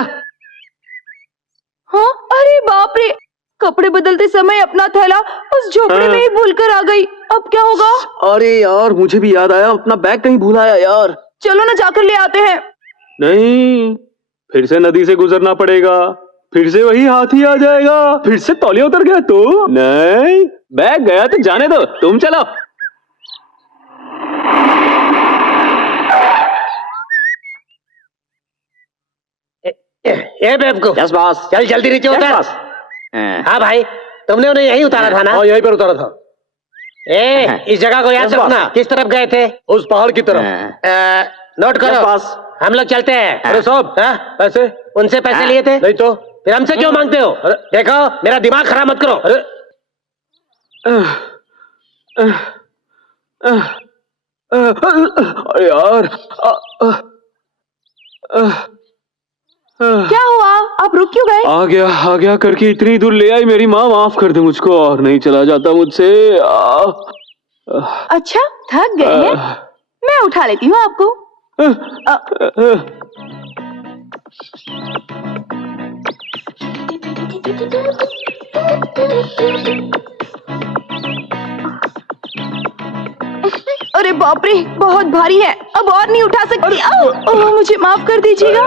हाँ, अरे बाप रे, कपड़े बदलते समय अपना थैला उस झोपड़े में ही भूलकर आ गई। अब क्या होगा? अरे यार, मुझे भी याद आया, अपना बैग कहीं भूल आया यार। चलो ना जाकर ले आते हैं। नहीं, फिर से नदी से गुजरना पड़ेगा, फिर से वही हाथी आ जाएगा, फिर से तौलिया उतर गया तो। नहीं, बैग गया तो जाने दो, तुम चलो। ये बेवकूफ, यस बॉस। चल जल्दी नीचे यस उतर। बॉस। हाँ भाई, तुमने उन्हें यहीं उतारा था ना? हाँ, यहीं पर उतारा था। इस जगह को याद Yes, boss. रखना। किस तरफ गए थे? उस पहाड़ की तरफ। नोट Yes, करो। boss. हम लोग चलते हैं। अरे साहब, हाँ? पैसे उनसे पैसे हाँ। लिए थे? नहीं तो। फिर हमसे क्यों मांगते हो? देखो, मेरा दिमाग खराब मत करो। अरे अरे यार, क्या हुआ? आप रुक क्यों गए? आ गया करके इतनी दूर ले आई मेरी माँ, माफ कर दे मुझको, और नहीं चला जाता मुझसे। अच्छा, थक गए हैं? मैं उठा लेती हूँ आपको। अरे बाप रे, बहुत भारी है, अब और नहीं उठा सकती। मुझे माफ कर दीजिएगा।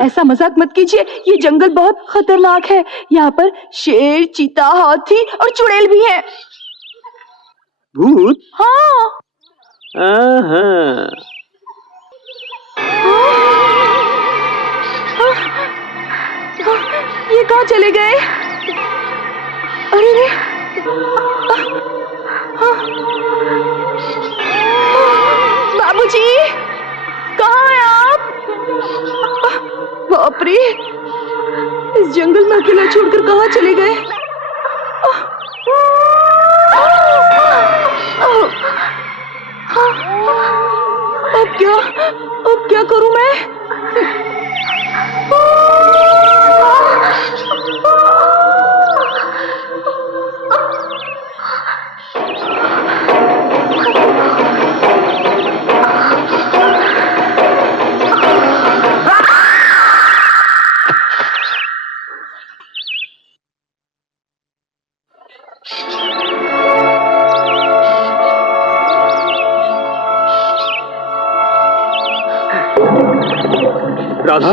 ऐसा मजाक मत कीजिए, ये जंगल बहुत खतरनाक है। यहाँ पर शेर, चीता, हाथी और चुड़ैल भी है। भूत? हाँ। हाँ। ये कहाँ चले गए? अरे रे, बाबूजी, कहाँ हैं आप? बाप रे, इस जंगल में अकेला छोड़कर कहाँ चले गए? अब क्या करूं मैं? राधा,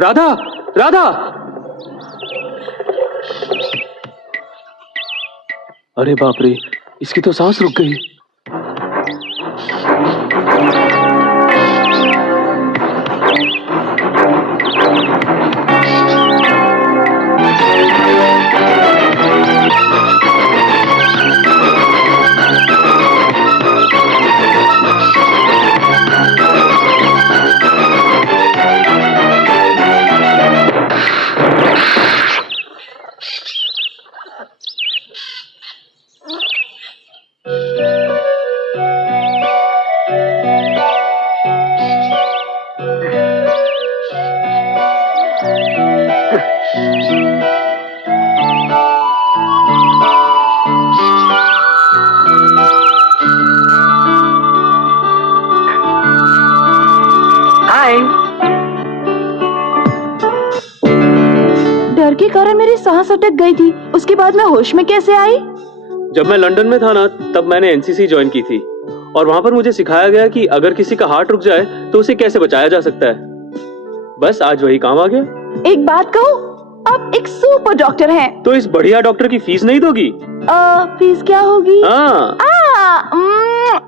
राधा, राधा! अरे बाप रे, इसकी तो सांस रुक गई। डर के कारण मेरी सांस अटक गई थी। उसके बाद मैं होश में कैसे आई? जब मैं लंदन में था ना, तब मैंने एनसीसी ज्वाइन की थी और वहां पर मुझे सिखाया गया कि अगर किसी का हार्ट रुक जाए तो उसे कैसे बचाया जा सकता है। बस आज वही काम आ गया। एक बात कहूँ, आप एक सुपर डॉक्टर हैं। तो इस बढ़िया डॉक्टर की फीस नहीं दोगी? फीस क्या होगी? हाँ।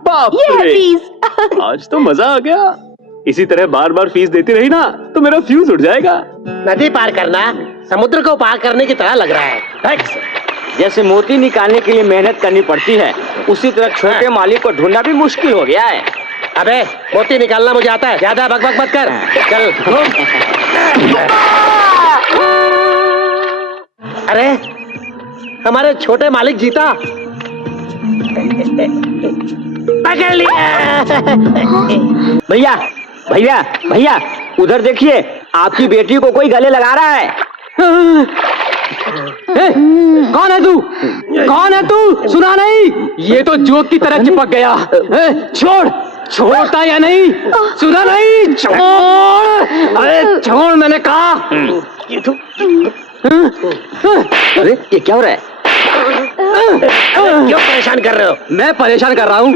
बाप ये है रे। फीस। आज तो मजा आ गया। इसी तरह बार बार फीस देती रही ना तो मेरा फ्यूज उड़ जाएगा। नदी पार करना समुद्र को पार करने की तरह लग रहा है। जैसे मोती निकालने के लिए मेहनत करनी पड़ती है, उसी तरह छोटे मालिक को ढूंढना भी मुश्किल हो गया है। अबे मोती निकालना मुझे आता है, ज्यादा बकबक मत कर। चल अरे हमारे छोटे मालिक जीता, पकड़ लिया। भैया भैया भैया, उधर देखिए, आपकी बेटी को कोई गले लगा रहा है। कौन है तू? कौन है तू? सुना नहीं? ये तो जोक की तरह चिपक गया। छोड़, छोड़ता या नहीं? सुना नहीं? छोड़, अरे छोड़, मैंने कहा। अरे ये क्या हो रहा है? क्यों परेशान कर रहे हो? मैं परेशान कर रहा हूँ?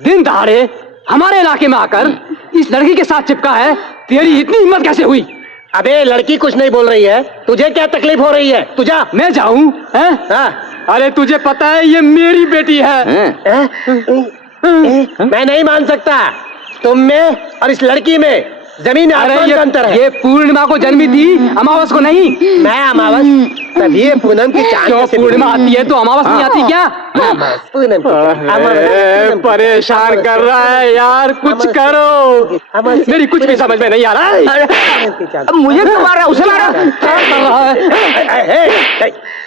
दिन दहाड़े हमारे इलाके में आकर इस लड़की के साथ चिपका है। तेरी इतनी हिम्मत कैसे हुई? अबे लड़की कुछ नहीं बोल रही है, तुझे क्या तकलीफ हो रही है? तू जा। मैं जाऊं? अरे तुझे पता है ये मेरी बेटी है। मैं नहीं मान सकता। तुम में और इस लड़की में जमीन आसमान का अंतर है। ये पूर्णिमा को जन्मी थी, अमावस को नहीं। मैं अमावस, तभी ये पूनम की चांद। क्यों पूर्णिमा आती है तो अमावस नहीं आती क्या? पूनम की परेशान कर रहा है यार, कुछ करो। मेरी कुछ भी समझ में नहीं आ रहा है। मुझे क्यों मार रहा है? उसे मार रहा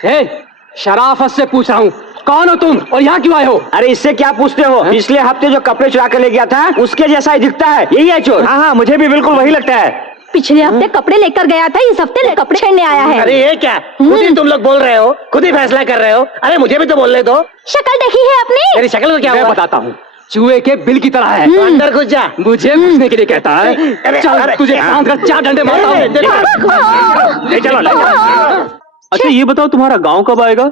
है। शराफत से पूछ रहा हूँ, कौन हो तुम और यहाँ क्यों आए हो? अरे इससे क्या पूछते हो? पिछले हफ्ते जो कपड़े चुरा के ले गया था, उसके जैसा ही दिखता है। यही है चोर। हाँ, मुझे भी बिल्कुल वही लगता है। पिछले हफ्ते कपड़े लेकर गया था, इस हफ्ते कपड़े छेड़ने आया है। अरे ये क्या, खुद ही तुम लोग बोल रहे हो, खुद ही फैसला कर रहे हो। अरे मुझे भी तो बोलने दो। शक्ल देखी है अपनी? मेरी शक्ल को क्या मैं हुआ? बताता हूँ। चूहे के बिल की तरह है। तो अंदर घुस जा। मुझे घुसने के लिए कहता है। चल तुझे बांध कर 4 डंडे मारता हूँ। अच्छा ये बताओ, तुम्हारा गांव कब आएगा?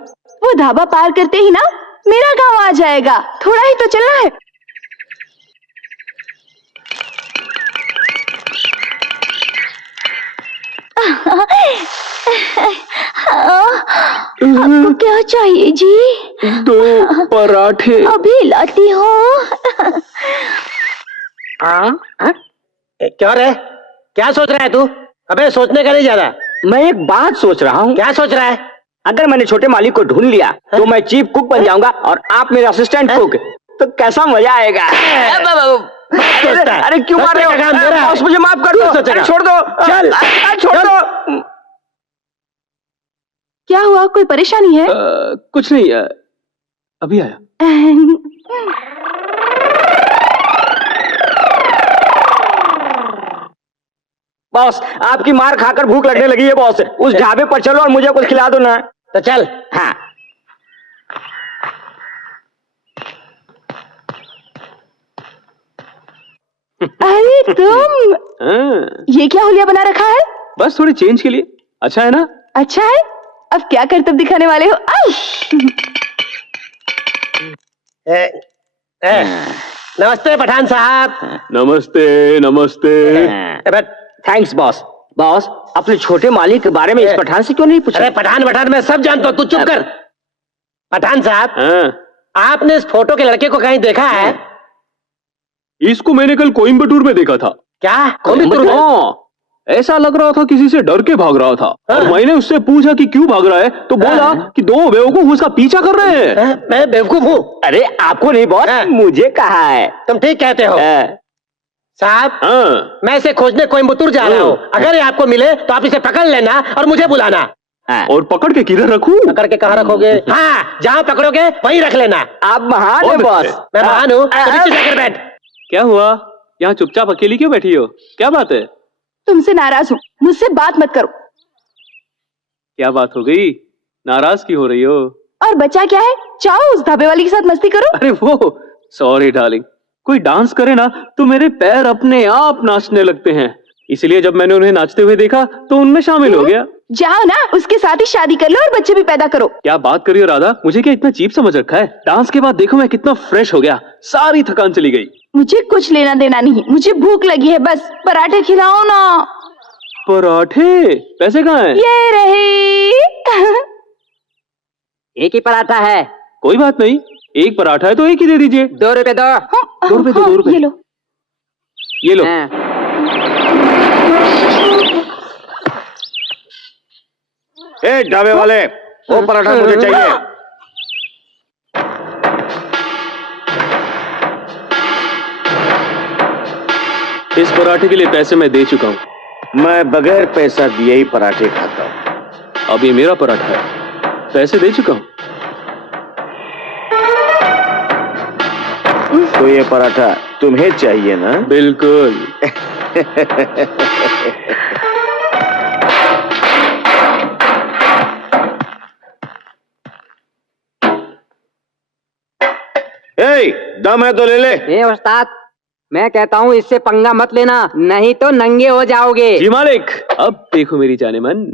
वो ढाबा पार करते ही ना मेरा गांव आ जाएगा, थोड़ा ही तो चलना है। आपको क्या चाहिए जी? 2 पराठे। अभी लाती हूँ। क्या रे, क्या सोच रहा है तू? अबे सोचने का नहीं ज्यादा। मैं एक बात सोच रहा हूँ। क्या सोच रहा है? अगर मैंने छोटे मालिक को ढूंढ लिया तो मैं चीफ कुक बन जाऊंगा और आप मेरे असिस्टेंट कुक, तो कैसा मजा आएगा। अरे क्यों मार रहे हो? बॉस मुझे माफ कर दो। अरे छोड़ दो, चल छोड़ दो। क्या हुआ, कोई परेशानी है? कुछ नहीं, अभी आया। बॉस आपकी मार खाकर भूख लगने लगी है बॉस, उस ढाबे पर चलो और मुझे कुछ खिला दो ना। तो चल। हाँ। अरे तुम, ये क्या हुलिया बना रखा है? बस थोड़ी चेंज के लिए। अच्छा है ना? अच्छा है। अब क्या करतब दिखाने वाले हो? नमस्ते पठान साहब। नमस्ते नमस्ते। Thanks boss. बॉस अपने छोटे मालिक के बारे में इस पठान से क्यों नहीं पूछा? अरे पठान मैं सब जानता हूँ, तू चुप कर। पठान साहब, आपने इस फोटो के लड़के को कहीं देखा है? इसको मैंने कल कोयम्बटूर में देखा था। क्या कोयम्बटूर में? हाँ, ऐसा लग रहा था किसी से डर के भाग रहा था। और मैंने उससे पूछा कि क्यों भाग रहा है, तो बोला कि 2 बेवकूफ उसका पीछा कर रहे हैं। मैं बेवकूफ हूँ? अरे आपको नहीं बॉस, मुझे कहा है। तुम ठीक कहते हो साहब। मैं इसे खोजने कोयम्बटूर जा रहा हूँ। अगर ये आपको मिले तो आप इसे पकड़ लेना और मुझे बुलाना। और पकड़ के किधर रखूं? पकड़ के कहाँ रखोगे? हाँ, जहाँ पकड़ोगे वहीं रख लेना। आप महान है बॉस। मैं महान हूँ, तो नीचे जाकर बैठ। क्या हुआ, यहाँ चुपचाप अकेली क्यों बैठी हो? क्या बात है? तुमसे नाराज हूँ, मुझसे बात मत करो। क्या बात हो गई, नाराज क्यों हो रही हो? और बचा क्या है, चाहो उस ढाबे वाली के साथ मस्ती करो। अरे वो सॉरी डार्लिंग, कोई डांस करे ना तो मेरे पैर अपने आप नाचने लगते हैं, इसलिए जब मैंने उन्हें नाचते हुए देखा तो उनमें शामिल हो गया। जाओ ना, उसके साथ ही शादी कर लो और बच्चे भी पैदा करो। क्या बात कर रही हो राधा, मुझे क्या इतना चीप समझ रखा है? डांस के बाद देखो मैं कितना फ्रेश हो गया, सारी थकान चली गई। मुझे कुछ लेना देना नहीं, मुझे भूख लगी है, बस पराठे खिलाओ ना। पराठे? पैसे कहाँ हैं? ये रहे। एक ही पराठा है। कोई बात नहीं, एक पराठा है तो एक ही दे दीजिए। 2 रुपए दो। 2 रुपए दो, 2 रुपए। ये लो। ए ढाबे वाले, वो पराठा मुझे चाहिए। इस पराठे के लिए पैसे मैं दे चुका हूँ। मैं बगैर पैसा दिए ही पराठे खाता हूँ। अब ये मेरा पराठा है, पैसे दे चुका हूँ। तो ये पराठा तुम्हें चाहिए ना? बिल्कुल। दम है तो ले ले। ए उस्ताद, मैं कहता हूँ इससे पंगा मत लेना, नहीं तो नंगे हो जाओगे। जी मालिक, अब देखो मेरी जाने मन।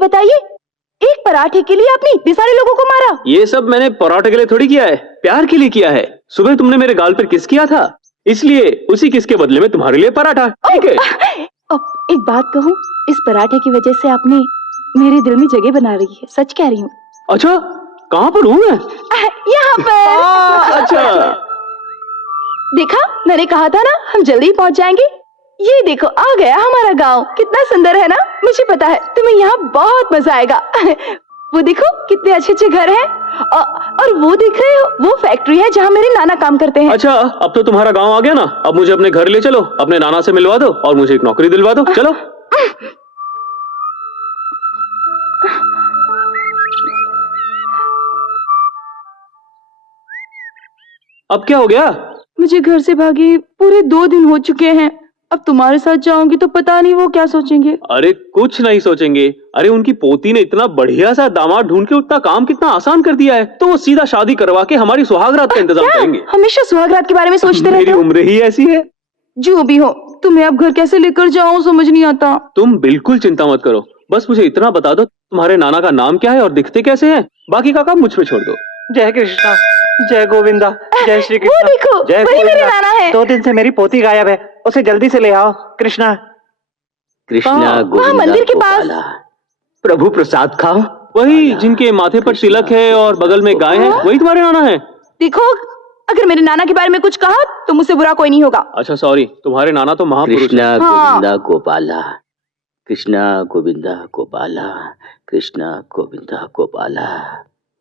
बताइए, एक पराठे के लिए आपने इतने सारे लोगों को मारा? ये सब मैंने पराठे के लिए थोड़ी किया है, प्यार के लिए किया है। सुबह तुमने मेरे गाल पर किस किया था, इसलिए उसी किस के बदले में तुम्हारे लिए पराठा। ठीक है। एक बात कहूँ, इस पराठे की वजह से आपने मेरे दिल में जगह बना रही है, सच कह रही हूँ। अच्छा, कहाँ पर हूँ मैं? यहाँ पर। अच्छा, देखा, मैंने कहा था ना, हम जल्दी ही पहुँच जाएंगे। ये देखो, आ गया हमारा गांव। कितना सुंदर है ना? मुझे पता है तुम्हें यहाँ बहुत मजा आएगा। वो देखो कितने अच्छे अच्छे घर हैं, और वो देख रहे हो, वो फैक्ट्री है जहाँ मेरे नाना काम करते हैं। अच्छा, अब तो तुम्हारा गांव आ गया ना। अब मुझे अपने घर ले चलो, अपने नाना से मिलवा दो और मुझे एक नौकरी दिलवा दो। चलो। अब क्या हो गया? मुझे घर से भागे पूरे 2 दिन हो चुके हैं। अब तुम्हारे साथ जाऊंगी तो पता नहीं वो क्या सोचेंगे। अरे कुछ नहीं सोचेंगे। अरे उनकी पोती ने इतना बढ़िया सा दामाद ढूंढ के उतना काम कितना आसान कर दिया है, तो वो सीधा शादी करवा के हमारी सुहागरात का इंतजाम करेंगे। हमेशा सुहागरात के बारे में सोचते रहते मेरी हो। उम्र ही ऐसी है। जो भी हो, तुम्हें अब घर कैसे लेकर जाऊं समझ नहीं आता। तुम बिल्कुल चिंता मत करो, बस मुझे इतना बता दो तुम्हारे नाना का नाम क्या है और दिखते कैसे हैं। बाकी का काम मुझ पे छोड़ दो। जय कृष्णा, जय गोविंदा, जय श्री कृष्ण। वो देखो, जय वही मेरे नाना है। 2 दिन से मेरी पोती गायब है, उसे जल्दी से ले आओ। कृष्णा, कृष्णा वहाँ गोविंदा मंदिर के पास। गोपाला, प्रभु प्रसाद खाओ। वही जिनके माथे पर तिलक है और बगल में गाय है, वही तुम्हारे नाना है। देखो, अगर मेरे नाना के बारे में कुछ कहा तो मुझसे बुरा कोई नहीं होगा। अच्छा सॉरी, तुम्हारे नाना तो महापुरुष कृष्णा है। गोविंदा गोपाला, कृष्णा गोविंदा गोपाला, कृष्णा गोविंदा गोपाला।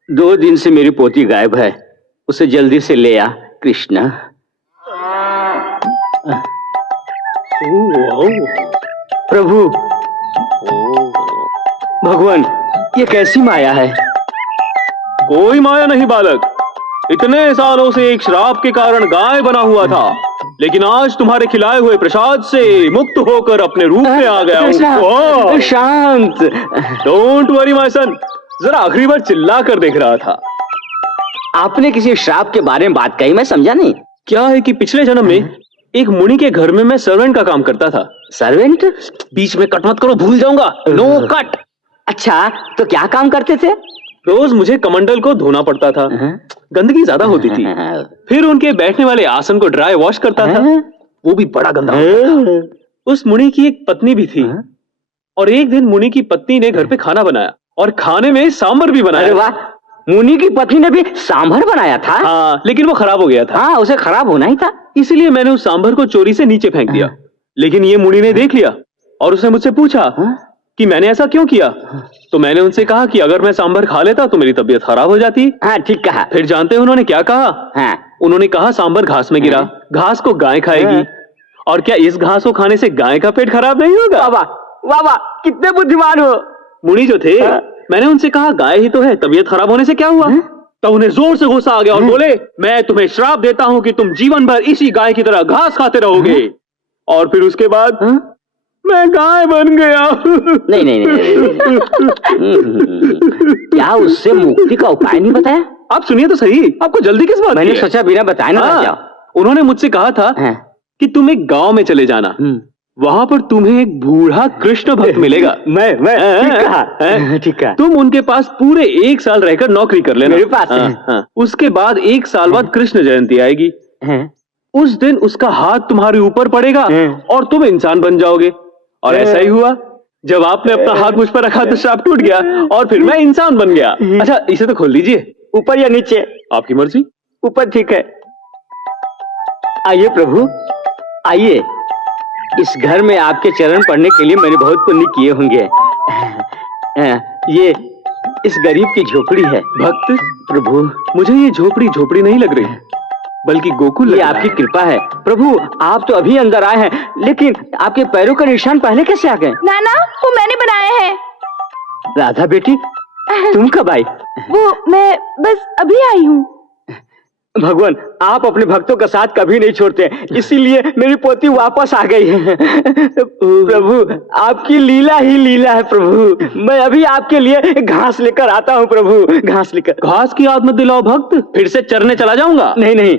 2 दिन से मेरी पोती गायब है, उसे जल्दी से ले आ कृष्णा। प्रभु, भगवान, ये कैसी माया है? कोई माया नहीं बालक, इतने सालों से एक श्राप के कारण गाय बना हुआ था, लेकिन आज तुम्हारे खिलाए हुए प्रसाद से मुक्त होकर अपने रूप में आ गया हूँ। शांत। डोंट वरी माय सन, जरा आखिरी बार चिल्ला कर देख रहा था। आपने किसी श्राप के बारे में बात कही, मैं समझा नहीं। क्या है कि पिछले जन्म में एक मुनि के घर में मैं सर्वेंट का काम करता था। सर्वेंट? बीच में कट मत करो, भूल जाऊंगा। No cut. अच्छा, तो क्या काम करते थे? रोज मुझे कमंडल को धोना पड़ता था, गंदगी ज्यादा होती थी। फिर उनके बैठने वाले आसन को ड्राई वॉश करता था, वो भी बड़ा गंदा होता था। उस मुनि की एक पत्नी भी थी, और एक दिन मुनि की पत्नी ने घर पे खाना बनाया और खाने में सांभर भी बनाया। अरे वाह, मुनि की पत्नी ने भी सांभर बनाया था? हाँ, लेकिन वो खराब हो गया था। हाँ, उसे खराब होना ही था। इसलिए मैंने उस सांभर को चोरी से नीचे फेंक दिया। लेकिन ये मुनि ने देख लिया और उसने मुझसे पूछा कि मैंने ऐसा क्यों किया। तो मैंने उनसे कहा कि अगर मैं सांभर खा लेता तो मेरी तबीयत खराब हो जाती। हाँ, ठीक कहा। फिर जानते हैं उन्होंने क्या कहा? हाँ। उन्होंने कहा सांभर घास में गिरा, घास को गाय खाएगी, और क्या इस घास को खाने से गाय का पेट खराब नहीं होगा? वाह वाह वाह, कितने बुद्धिमान हो। मुनि जो थे, मैंने उनसे कहा गाय ही तो है, तबीयत खराब होने से क्या हुआ? तो उन्हें जोर से गुस्सा आ गया और बोले, मैं तुम्हें श्राप देता हूं कि तुम जीवन भर इसी गाय की तरह घास खाते रहोगे। और फिर उसके बाद मैं गाय बन गया। नहीं नहीं, नहीं, क्या उससे मुक्ति का उपाय नहीं बताया? आप सुनिए तो सही, आपको जल्दी किस बात? मैंने सोचा बिना बताए ना जाओ। उन्होंने मुझसे कहा था कि तुम एक गांव में चले जाना, वहां पर तुम्हें एक बूढ़ा कृष्ण भक्त मिलेगा। मैं ठीक कहा। तुम उनके पास पूरे 1 साल रहकर नौकरी कर लेना। मेरे पास उसके बाद 1 साल बाद कृष्ण जयंती आएगी। उस दिन उसका हाथ तुम्हारे ऊपर पड़ेगा और तुम इंसान बन जाओगे। और ऐसा ही हुआ, जब आपने अपना हाथ मुझ पर रखा तो श्राप टूट गया और फिर मैं इंसान बन गया। अच्छा, इसे तो खोल दीजिए। ऊपर या नीचे? आपकी मर्जी। ऊपर ठीक है। आइए प्रभु, आइए। इस घर में आपके चरण पढ़ने के लिए मैंने बहुत पुण्य किए होंगे। ये इस गरीब की झोपड़ी है। भक्त प्रभु, मुझे ये झोपड़ी नहीं लग रही, बल्कि गोकुल। ये आपकी कृपा है प्रभु। आप तो अभी अंदर आए हैं, लेकिन आपके पैरों का निशान पहले कैसे आ गए? नाना, वो मैंने बनाए हैं। राधा बेटी, तुम कब आई? वो मैं बस अभी आई हूँ। भगवान, आप अपने भक्तों का साथ कभी नहीं छोड़ते, इसीलिए मेरी पोती वापस आ गई है। प्रभु, आपकी लीला ही लीला है प्रभु। मैं अभी आपके लिए घास लेकर आता हूँ प्रभु, घास लेकर। घास की याद मत दिलाओ भक्त, फिर से चरने चला जाऊंगा। नहीं नहीं,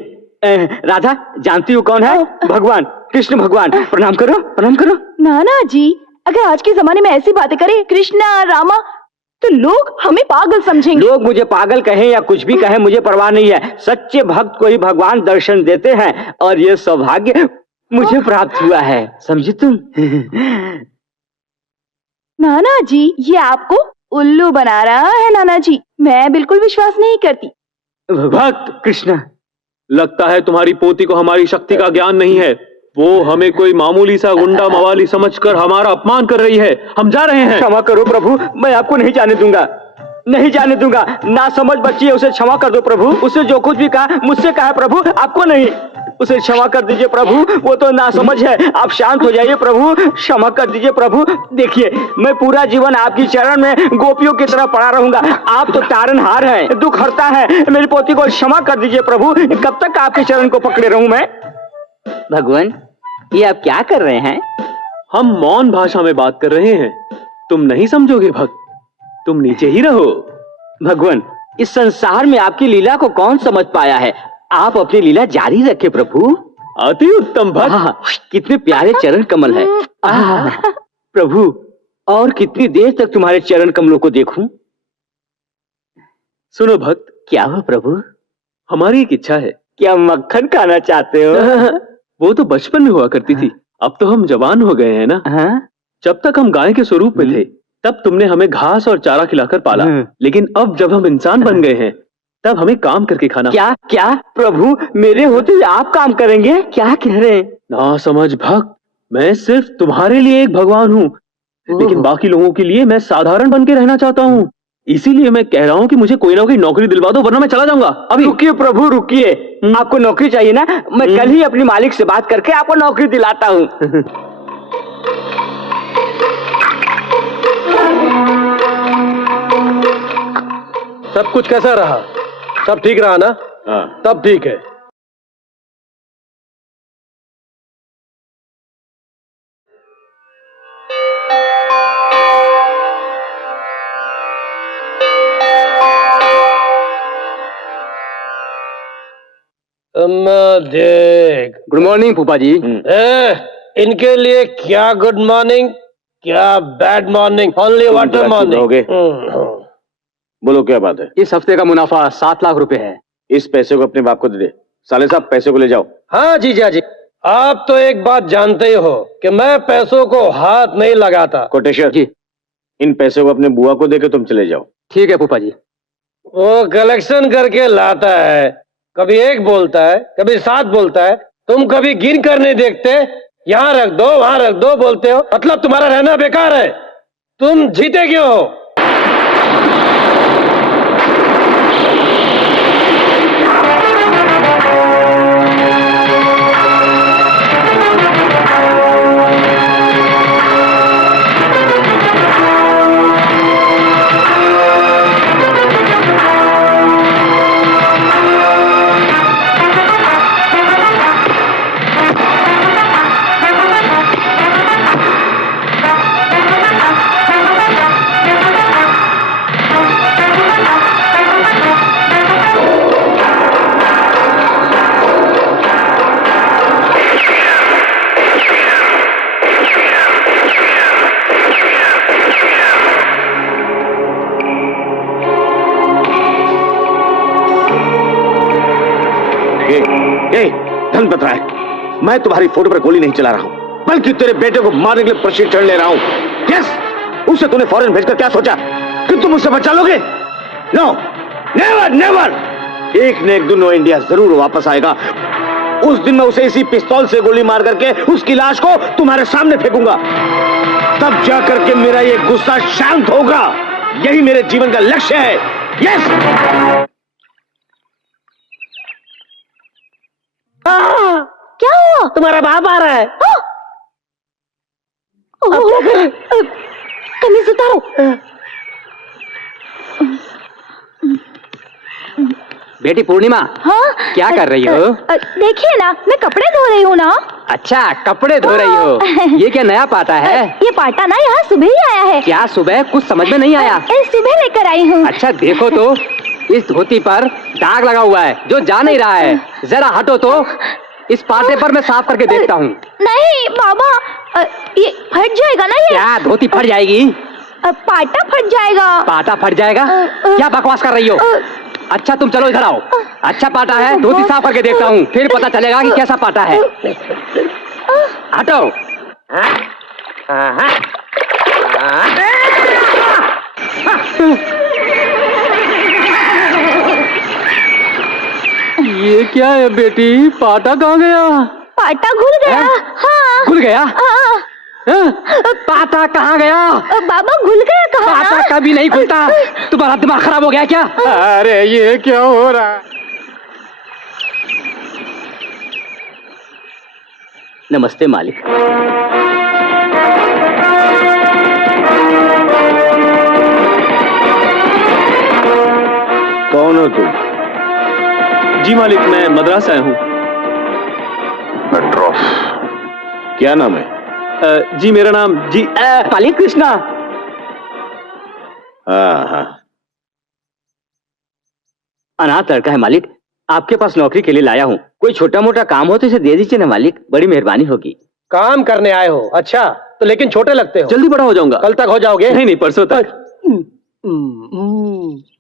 राधा जानती हो कौन है? भगवान कृष्ण भगवान। प्रणाम करो, प्रणाम करो। नाना जी, अगर आज के जमाने में ऐसी बातें करें कृष्णा रामा, तो लोग हमें पागल समझेंगे। लोग मुझे पागल कहें या कुछ भी कहें, मुझे परवाह नहीं है। सच्चे भक्त को ही भगवान दर्शन देते हैं, और ये सौभाग्य मुझे प्राप्त हुआ है, समझी तुम? नाना जी, ये आपको उल्लू बना रहा है। नाना जी, मैं बिल्कुल विश्वास नहीं करती। भक्त कृष्ण, लगता है तुम्हारी पोती को हमारी शक्ति का ज्ञान नहीं है। वो हमें कोई मामूली सा गुंडा मवाली समझकर हमारा अपमान कर रही है। हम जा रहे हैं। क्षमा करो प्रभु, मैं आपको नहीं जाने दूंगा, नहीं जाने दूंगा। ना समझ बच्ची है, उसे क्षमा कर दो प्रभु। उससे जो कुछ भी कहा मुझसे कहा प्रभु, आपको नहीं। उसे क्षमा कर दीजिए प्रभु, वो तो ना समझ है। आप शांत हो जाइए प्रभु, क्षमा कर दीजिए प्रभु। देखिए, मैं पूरा जीवन आपकी चरण में गोपियों की तरह पड़ा रहूंगा। आप तो तारनहार हैं, दुख हरता है। मेरी पोती को क्षमा कर दीजिए प्रभु। कब तक आपके चरण को पकड़े रहूं मैं? भगवान, ये आप क्या कर रहे हैं? हम मौन भाषा में बात कर रहे हैं। तुम नहीं समझोगे भक्त, तुम नीचे ही रहो। भगवान, इस संसार में आपकी लीला को कौन समझ पाया है? आप अपनी लीला जारी रखे प्रभु। अति उत्तम भक्त। कितने प्यारे चरण कमल है। प्रभु, और कितनी देर तक तुम्हारे चरण कमलों को देखूं? सुनो भक्त। क्या हो प्रभु? हमारी एक इच्छा है। क्या मक्खन खाना चाहते हो? वो तो बचपन में हुआ करती थी, अब तो हम जवान हो गए हैं ना। जब तक हम गाय के स्वरूप में थे, तब तुमने हमें घास और चारा खिलाकर पाला। लेकिन अब जब हम इंसान बन गए हैं, तब हमें काम करके खाना। क्या क्या प्रभु, मेरे होते हुए आप काम करेंगे? क्या कह रहे हैं? ना समझ भक्त, मैं सिर्फ तुम्हारे लिए एक भगवान हूँ, लेकिन बाकी लोगों के लिए मैं साधारण बन के रहना चाहता हूँ। इसीलिए मैं कह रहा हूँ कि मुझे कोई ना कोई नौकरी दिलवा दो, वरना मैं चला जाऊंगा। अभी रुकिए प्रभु, रुकिए। आपको नौकरी चाहिए ना? मैं कल ही अपनी मालिक से बात करके आपको नौकरी दिलाता हूँ। सब कुछ कैसा रहा? सब ठीक रहा ना? हाँ। तब ठीक है। देख गुड मॉर्निंग फूफा जी। इनके लिए क्या गुड मॉर्निंग, क्या bad morning, only water morning. बोलो क्या बात है? इस हफ्ते का मुनाफा 7 लाख रुपए है। इस पैसे को अपने बाप को दे दे। साले साहब पैसे को ले जाओ। हाँ जीजा जी, आप तो एक बात जानते ही हो कि मैं पैसों को हाथ नहीं लगाता। कोटेश्वर जी। इन पैसों को अपने बुआ को देके तुम चले जाओ। ठीक है फूफा जी। वो कलेक्शन करके लाता है, कभी 1 बोलता है, कभी 7 बोलता है। तुम कभी गिन कर नहीं देखते, यहाँ रख दो वहां रख दो बोलते हो। मतलब तुम्हारा रहना बेकार है। तुम जीते क्यों हो? धन पत रहा है, मैं तुम्हारी फोटो पर गोली नहीं चला रहा हूं, बल्कि तेरे बेटे को मारने के लिए प्रशिक्षण ले रहा हूं। यस, उसे तूने फॉरेन भेजकर क्या सोचा कि तुम उससे बचा लोगे? No, never never. एक न एक दिन वो इंडिया जरूर वापस आएगा। उस दिन मैं उसे इसी पिस्तौल से गोली मार करके उसकी लाश को तुम्हारे सामने फेंकूंगा। तब जाकर के मेरा ये गुस्सा शांत होगा। यही मेरे जीवन का लक्ष्य है। यस। क्या हुआ? तुम्हारा बाप आ रहा है। कमीज उतारो। बेटी पूर्णिमा। हाँ, क्या कर रही हो? देखिए ना, मैं कपड़े धो रही हूँ ना। अच्छा, कपड़े धो रही हो। ये क्या नया पाटा है? ये पाटा ना यहाँ सुबह ही आया है। क्या सुबह? कुछ समझ में नहीं आया। सुबह लेकर आई हूँ। अच्छा देखो तो, इस धोती पर दाग लगा हुआ है जो जा नहीं रहा है। जरा हटो तो, इस पाटे पर मैं साफ करके देखता हूँ। नहीं बाबा, ये फट जाएगा ना। ये क्या धोती फट जाएगी? पाटा फट जाएगा। पाटा फट जाएगा? क्या बकवास कर रही हो? अच्छा तुम चलो इधर आओ। अच्छा पाटा है, धोती साफ करके देखता हूँ, फिर पता चलेगा कि कैसा पाटा है। हटो। ये क्या है बेटी? पाटा कहाँ गया? पाटा घुल गया। हाँ। घुल गया? हाँ। पाटा कहाँ गया? बाबा घुल गया कहाँ? पाटा कभी नहीं खुलता। तुम्हारा दिमाग खराब हो गया क्या? अरे ये क्या हो रहा है? नमस्ते मालिक। कौन हो तुम? जी मालिक, मैं मद्रास आया हूँ। मद्रास? क्या नाम है? जी मेरा नाम जी मालिक कृष्णा। हाँ। अनाथ लड़का है मालिक, आपके पास नौकरी के लिए लाया हूँ। कोई छोटा मोटा काम हो तो इसे दे दीजिए ना मालिक, बड़ी मेहरबानी होगी। काम करने आए हो? अच्छा, तो लेकिन छोटे लगते हो। जल्दी बड़ा हो जाऊंगा। कल तक हो जाओगे? नहीं, परसों तक।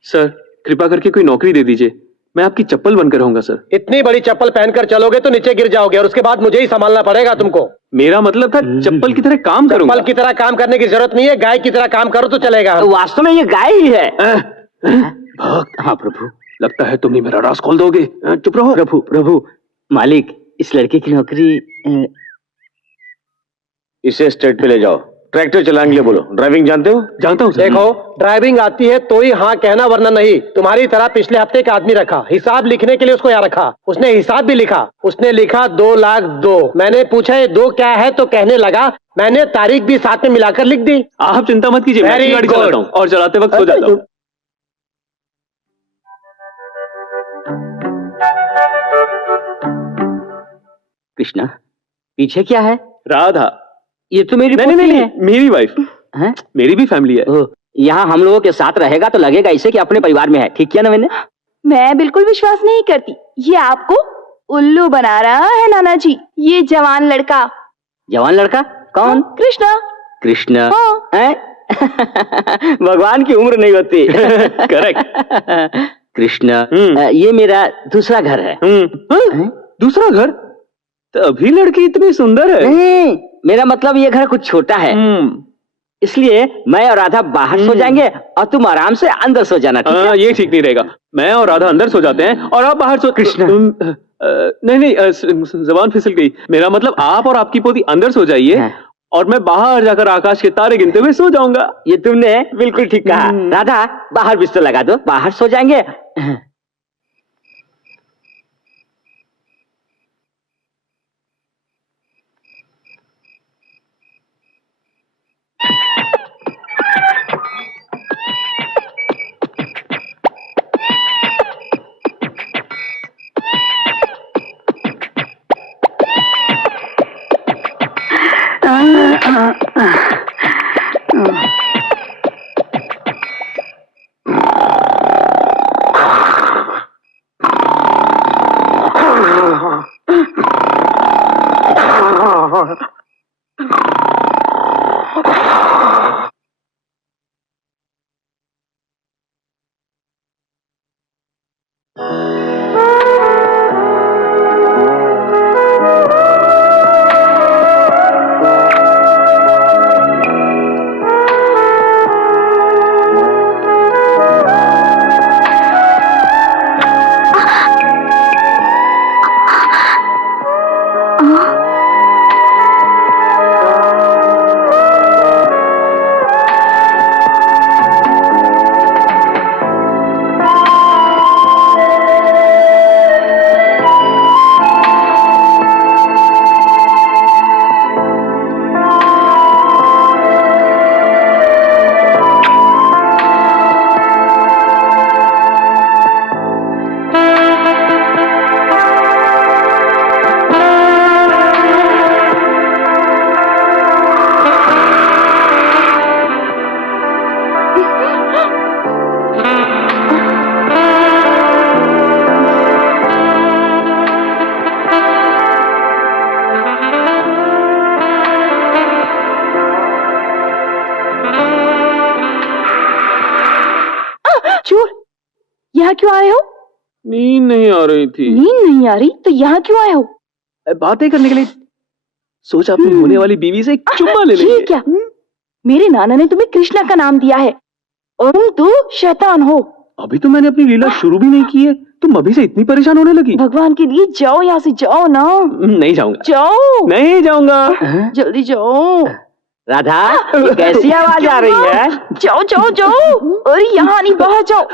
सर कृपा करके कोई नौकरी दे दीजिए, मैं आपकी चप्पल बनकर रहूंगा सर। इतनी बड़ी चप्पल पहनकर चलोगे तो नीचे गिर जाओगे और उसके बाद मुझे ही संभालना पड़ेगा तुमको। मेरा मतलब था चप्पल की तरह काम करूंगा। चप्पल की तरह काम करने की जरूरत नहीं है, गाय की तरह काम करो तो चलेगा। वास्तव में ये गाय ही है। भक्त। हाँ प्रभु, लगता है तुम ही मेरा राज खोल दोगे। चुप रहो। प्रभु प्रभु, मालिक इस लड़के की नौकरी। इसे स्टेट पे ले जाओ, ट्रैक्टर चलाने के लिए बोलो। ड्राइविंग जानते हो? जानता हूँ। देखो, ड्राइविंग आती है तो ही हाँ कहना, वरना नहीं। तुम्हारी तरह पिछले हफ्ते का आदमी रखा, हिसाब लिखने के लिए उसको यहाँ रखा। उसने हिसाब भी लिखा। उसने लिखा 2 लाख 2। मैंने पूछा ये 2 क्या है तो कहने लगा, मैंने तारीख भी साथ में मिलाकर लिख दी। आप चिंता मत कीजिए, मैं Very गाड़ी good. चलाता हूँ और चलाते वक्त सो जाता हूँ। कृष्णा, पीछे क्या है? राधा। ये तो मेरी नहीं, पोती है। मेरी वाइफ हैं? मेरी भी फैमिली है। ओह, यहाँ हम लोगों के साथ रहेगा तो लगेगा इसे कि अपने परिवार में है। ठीक किया ना मैंने? मैं बिल्कुल विश्वास नहीं करती। ये आपको उल्लू बना रहा है नाना जी ये जवान लड़का। जवान लड़का कौन? कृष्णा। कृष्ण हाँ। हैं? भगवान की उम्र नहीं होती। करेक्ट। कृष्ण ये मेरा दूसरा घर है। दूसरा घर? तभी लड़की इतनी सुंदर है। नहीं, मेरा मतलब ये घर कुछ छोटा है, इसलिए मैं और राधा बाहर सो जाएंगे और तुम आराम से अंदर सो जाना। ठीक है? ये ठीक नहीं रहेगा। मैं और राधा अंदर सो जाते हैं और आप बाहर सो। कृष्ण नहीं, जबान फिसल गई। मेरा मतलब आप और आपकी पोती अंदर सो जाइए और मैं बाहर जाकर आकाश के तारे गिनते हुए सो जाऊंगा। ये तुमने बिल्कुल ठीक कहा। राधा बाहर बिस्तर लगा दो, बाहर सो जाएंगे। यहाँ क्यों आए हो? नींद नहीं आ रही थी। नींद नहीं आ रही तो यहाँ क्यों आए हो? बातें करने के लिए। सोचा अपनी होने वाली बीवी से एक चुम्मा ले लेंगे। ये क्या? मेरे नाना ने तुम्हें कृष्णा का नाम दिया है और तुम शैतान हो। अभी तो मैंने अपनी लीला शुरू भी नहीं की है, तुम अभी से इतनी परेशान होने लगी। भगवान के लिए जाओ, यहाँ से जाओ ना। नहीं जाऊंगा। जाओ। नहीं जाऊंगा। जल्दी जाओ। राधा ये कैसी आवाज आ रही है? जाओ जाओ जाओ। अरे यहाँ नहीं, बाहर जाओ।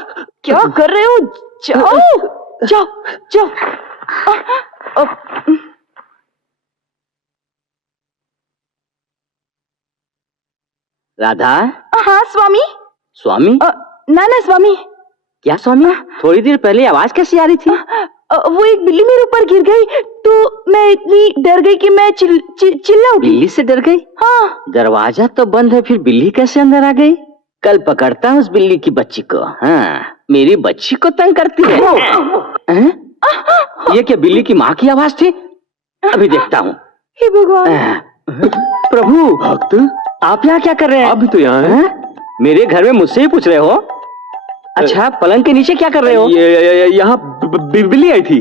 क्या कर रहे हो? जाओ जाओ जाओ। राधा। हाँ स्वामी। स्वामी? नाना स्वामी। क्या स्वामी? थोड़ी देर पहले आवाज कैसी आ रही थी? वो एक बिल्ली मेरे ऊपर गिर गई तो मैं इतनी डर गई कि मैं चिल्ला उठी। बिल्ली से डर गई? हाँ। दरवाजा तो बंद है, फिर बिल्ली कैसे अंदर आ गई? कल पकड़ता हूँ उस बिल्ली की बच्ची को। हाँ, मेरी बच्ची को तंग करती है। ये क्या बिल्ली की माँ की आवाज थी? अभी देखता हूँ। हे भगवान। प्रभु भक्त, आप यहाँ क्या कर रहे हैं? आप भी तो यहाँ हैं? मेरे घर में मुझसे ही पूछ रहे हो? अच्छा, पलंग के नीचे क्या कर रहे हो? यहाँ बिल्ली आई थी।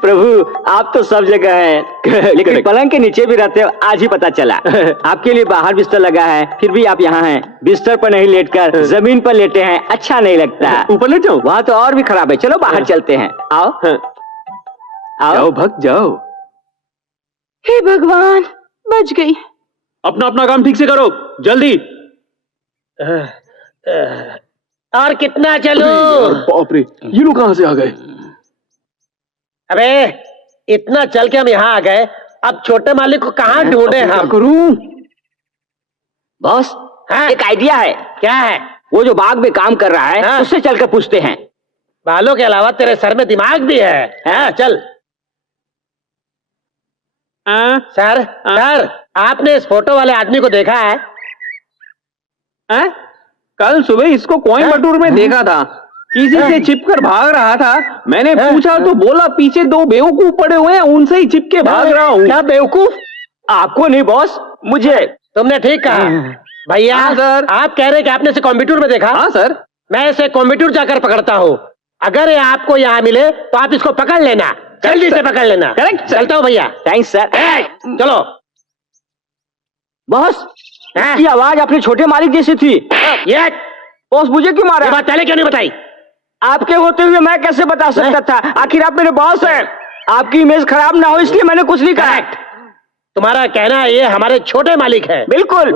प्रभु आप तो सब जगह हैं, लेकिन पलंग के नीचे भी रहते हो, आज ही पता चला। आपके लिए बाहर बिस्तर लगा है, फिर भी आप यहाँ हैं। बिस्तर पर नहीं लेटकर जमीन पर लेटे हैं, अच्छा नहीं लगता। ऊपर लेट जाओ? वहाँ तो और भी खराब है। चलो बाहर चलते हैं। आओ आओ। जाओ भक्त जाओ। हे भगवान, बच गई। अपना अपना काम ठीक से करो, जल्दी। और कितना चलो? बाप रे, ये लोग कहाँ से आ गए? अबे इतना चल के हम यहाँ आ गए, अब छोटे मालिक को कहाँ ढूंढे हम? क्या करूं? बॉस हाँ? एक आइडिया है। क्या है? वो जो बाग में काम कर रहा है, हाँ? उससे चलकर पूछते हैं। बालों के अलावा तेरे सर में दिमाग भी है? हाँ, चल। सर, सर, आपने इस फोटो वाले आदमी को देखा है? कल सुबह इसको कोयंबटूर में देखा था। किसी से चिपकर भाग रहा था। मैंने पूछा तो बोला पीछे दो बेवकूफ पड़े हुए हैं, उनसे ही चिपके भाग रहा हूँ। क्या बेवकूफ? आपको नहीं बॉस, मुझे। तुमने ठीक कहा भैया। हाँ, सर। आप कह रहे हैं कि आपने इसे कंप्यूटर में देखा? हाँ सर। मैं इसे कंप्यूटर जाकर पकड़ता हूँ। अगर ये आपको यहाँ मिले तो आप इसको पकड़ लेना, जल्दी से पकड़ लेना। करेक्ट, चलता हूँ भैया। Thanks sir. चलो। बॉस, हाँ? की आवाज अपने छोटे मालिक जैसी थी। ये बॉस मुझे क्यों मारा? ये बात पहले क्यों नहीं बताई? आपके होते हुए मैं कैसे बता सकता था? आखिर आप मेरे बॉस हैं। आपकी इमेज खराब ना हो इसलिए मैंने कुछ नहीं कहा। तुम्हारा कहना है ये हमारे छोटे मालिक हैं। बिल्कुल।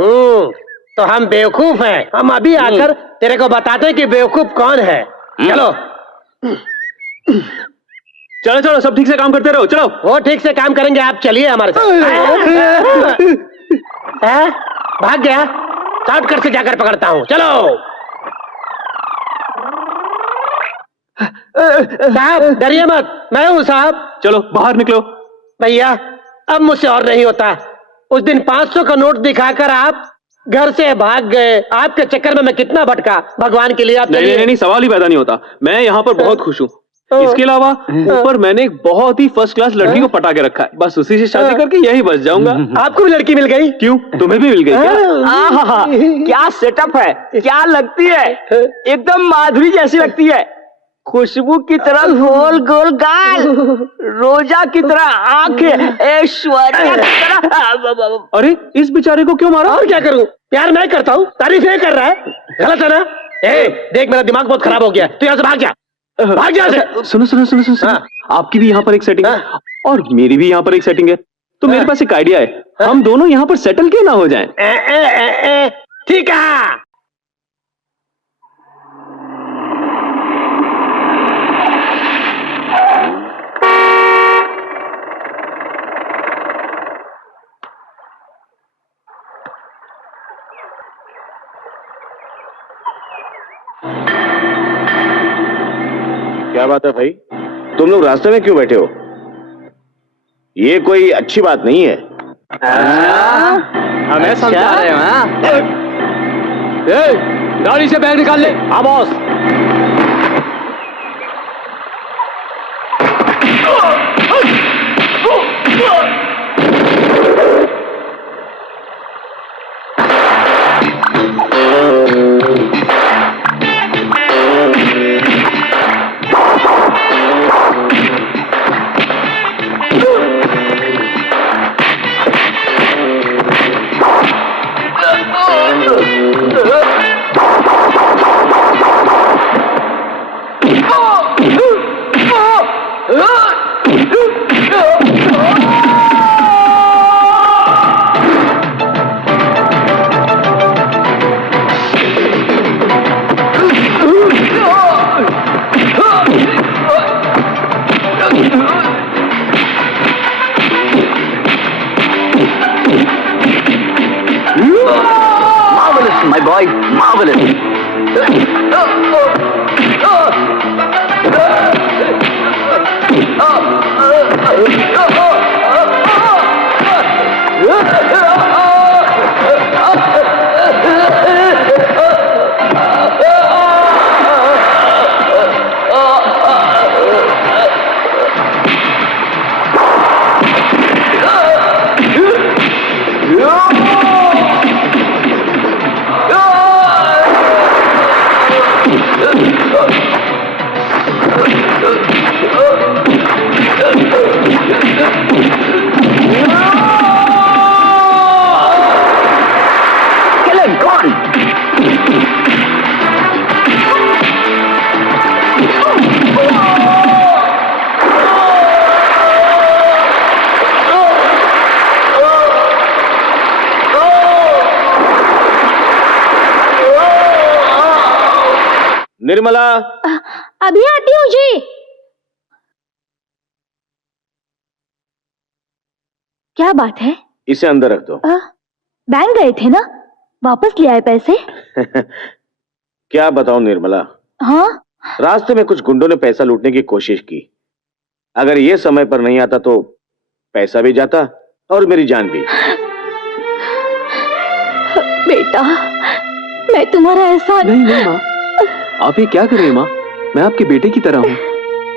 तो हम बेवकूफ हैं। हम अभी आकर तेरे को बताते हैं कि बेवकूफ कौन है। चलो चलो चलो, सब ठीक से काम करते रहो। चलो। वो ठीक से काम करेंगे, आप चलिए हमारे साथ। हैं? भाग गया? शॉर्टकट से जाकर पकड़ता हूँ। चलो साहब, डरिए मत, मैं हूँ साहब। चलो बाहर निकलो। भैया अब मुझसे और नहीं होता। उस दिन 500 का नोट दिखाकर आप घर से भाग गए। आपके चक्कर में मैं कितना भटका। भगवान के लिए आप नहीं, नहीं नहीं, सवाल ही पैदा नहीं होता। मैं यहाँ पर बहुत खुश हूँ। इसके अलावा ऊपर मैंने एक बहुत ही फर्स्ट क्लास लड़की को पटा के रखा है। बस उसी से शादी करके यही बच जाऊंगा। आपको भी लड़की मिल गई? क्यों, तुम्हें भी मिल गई क्या? आहा, क्या सेटअप है, क्या लगती है, एकदम माधुरी जैसी लगती है। खुशबू की तरह गोल गोल गाल, रोजा की तरह आंखें, ऐश्वर्या की तरह। अरे इस बेचारे को क्यों मारा? और क्या करूं? प्यार मैं करता हूं, तारीफ ये कर रहा है। गलत है ना? देख मेरा दिमाग बहुत खराब हो गया। तू यहाँ से भाग जा, भाग जा से। सुनो सुनो सुनो सुनो, सुनो। आपकी भी यहाँ पर एक सेटिंग है और मेरी भी यहाँ पर एक सेटिंग है। तो मेरे पास एक आइडिया है, हम दोनों यहाँ पर सेटल क्यों ना हो जाएं? ठीक है। क्या बात है भाई, तुम लोग रास्ते में क्यों बैठे हो? ये कोई अच्छी बात नहीं है। हमें समझा रहे हैं? गाड़ी से बैग निकाल ले। हाँ boss. Marvelous, my boy, marvelous. Kill him, go on. Nirmala, अभी आती हूँ जी। क्या बात है? इसे अंदर रख दो। बैंक गए थे ना, वापस ले आए पैसे? क्या बताऊं निर्मला, हाँ? रास्ते में कुछ गुंडों ने पैसा लूटने की कोशिश की। अगर ये समय पर नहीं आता तो पैसा भी जाता और मेरी जान भी। बेटा, मैं तुम्हारा एहसान। नहीं नहीं माँ, आप ये क्या कर रही हैं माँ? मैं आपके बेटे की तरह हूँ,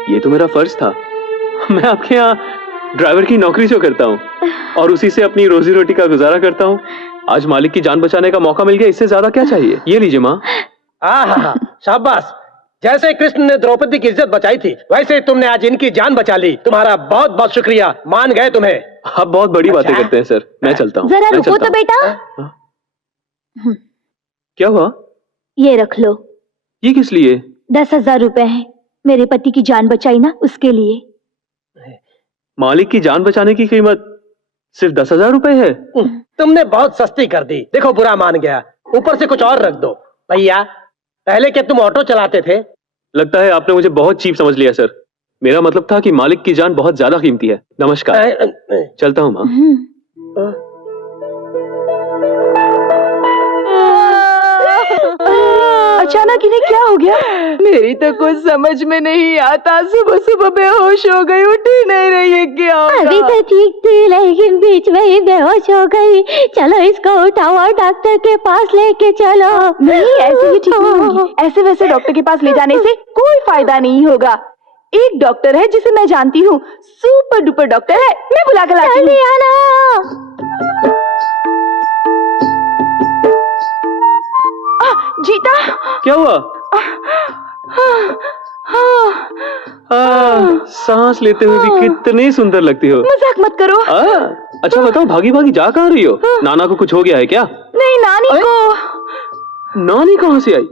ये तो मेरा फर्ज था। मैं आपके यहाँ ड्राइवर की नौकरी जो करता हूँ और उसी से अपनी रोजी रोटी का गुजारा करता हूँ। आज मालिक की जान बचाने का मौका मिल गया, इससे ज्यादा क्या चाहिए? ये लीजिए माँ। हाँ, शाबाश। जैसे कृष्ण ने द्रौपदी की इज्जत बचाई थी, वैसे तुमने आज इनकी जान बचा ली। तुम्हारा बहुत बहुत शुक्रिया, मान गए तुम्हें। आप बहुत बड़ी बातें करते हैं सर। मैं चलता हूँ। जरा रुको तो बेटा। क्या हुआ? ये रख लो। ये किस लिए? 10,000 रुपए हैं। मेरे पति की जान बचाई ना, उसके लिए। मालिक की जान बचाने की कीमत सिर्फ 10,000 रुपए है? तुमने बहुत सस्ती कर दी। देखो, बुरा मान गया, ऊपर से कुछ और रख दो। भैया, पहले क्या तुम ऑटो चलाते थे? लगता है आपने मुझे बहुत चीप समझ लिया सर। मेरा मतलब था कि मालिक की जान बहुत ज्यादा कीमती है। नमस्कार। चलता हूँ माँ। अचानक इन्हें क्या हो गया? मेरी तो कुछ समझ में नहीं आता। सुबह सुबह बेहोश हो गई, उठ ही नहीं रही है। क्या होगा? अभी तो ठीक थी, लेकिन बीच में ही बेहोश हो गई। चलो इसको उठाओ और डॉक्टर के पास लेके चलो। नहीं, ऐसे ही ठीक नहीं होगी। ऐसे वैसे डॉक्टर के पास ले जाने से कोई फायदा नहीं होगा। एक डॉक्टर है जिसे मैं जानती हूँ, सुपर डुपर डॉक्टर है, मैं बुला कर लाती हूँ। जीता, क्या हुआ? सांस लेते हुए भी कितनी सुंदर लगती हो। मजाक मत करो। अच्छा बताओ, भागी भागी जा कहाँ रही हो? नाना को कुछ हो गया है क्या? नहीं, नानी को। नानी कहाँ से आई?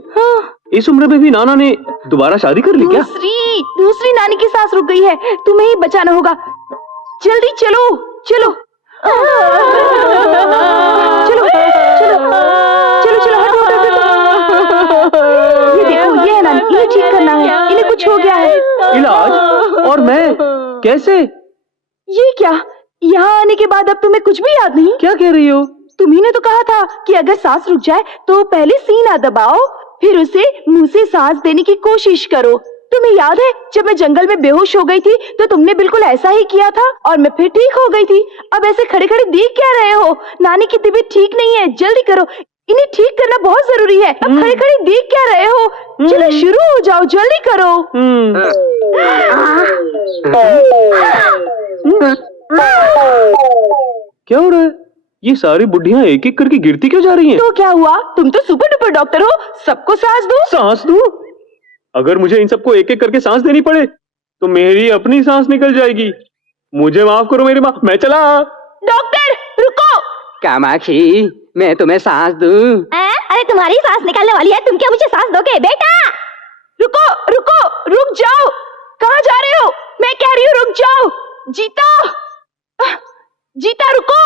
इस उम्र में भी नाना ने दोबारा शादी कर ली क्या? दूसरी नानी की सांस रुक गई है, तुम्हें ही बचाना होगा। जल्दी चलो चलो चलो चलो चलो, हटो हटो। ये देखो, ये है नानी, इन्हें ठीक करना है। इन्हें कुछ हो गया है। इलाज? और मैं कैसे? ये क्या, यहाँ आने के बाद अब तुम्हें कुछ भी याद नहीं? क्या कह रही हो? तुम्ही ने तो कहा था कि अगर सांस रुक जाए तो पहले सीना दबाओ, फिर उसे मुंह से सांस देने की कोशिश करो। तुम्हें याद है जब मैं जंगल में बेहोश हो गई थी तो तुमने बिल्कुल ऐसा ही किया था और मैं फिर ठीक हो गई थी। अब ऐसे खड़े खड़े देख क्या रहे हो? नानी की तबीयत ठीक नहीं है, जल्दी करो, इन्हें ठीक करना बहुत जरूरी है। अब खड़े खड़े देख क्या रहे हो? चलो शुरू हो जाओ, जल्दी करो। क्या हो रहा है? ये सारी बुढ़ियां एक एक करके गिरती क्यों जा रही हैं? तो क्या हुआ, तुम तो सुपर डुपर डॉक्टर हो, सबको सांस दो। सांस दूं? अगर मुझे इन सबको एक एक करके सांस देनी पड़े तो मेरी अपनी सांस निकल जाएगी। मुझे माफ करो मेरी माँ, मैं चला। डॉक्टर रुको। कामाक्षी, मैं तुम्हें सांस दूं? अरे तुम्हारी सांस निकालने वाली है, तुम क्या मुझे सांस दोगे? बेटा रुको रुको, रुक जाओ। कहाँ जा रहे हो? मैं कह रही हूँ रुक जाओ। जीता, जीता रुको।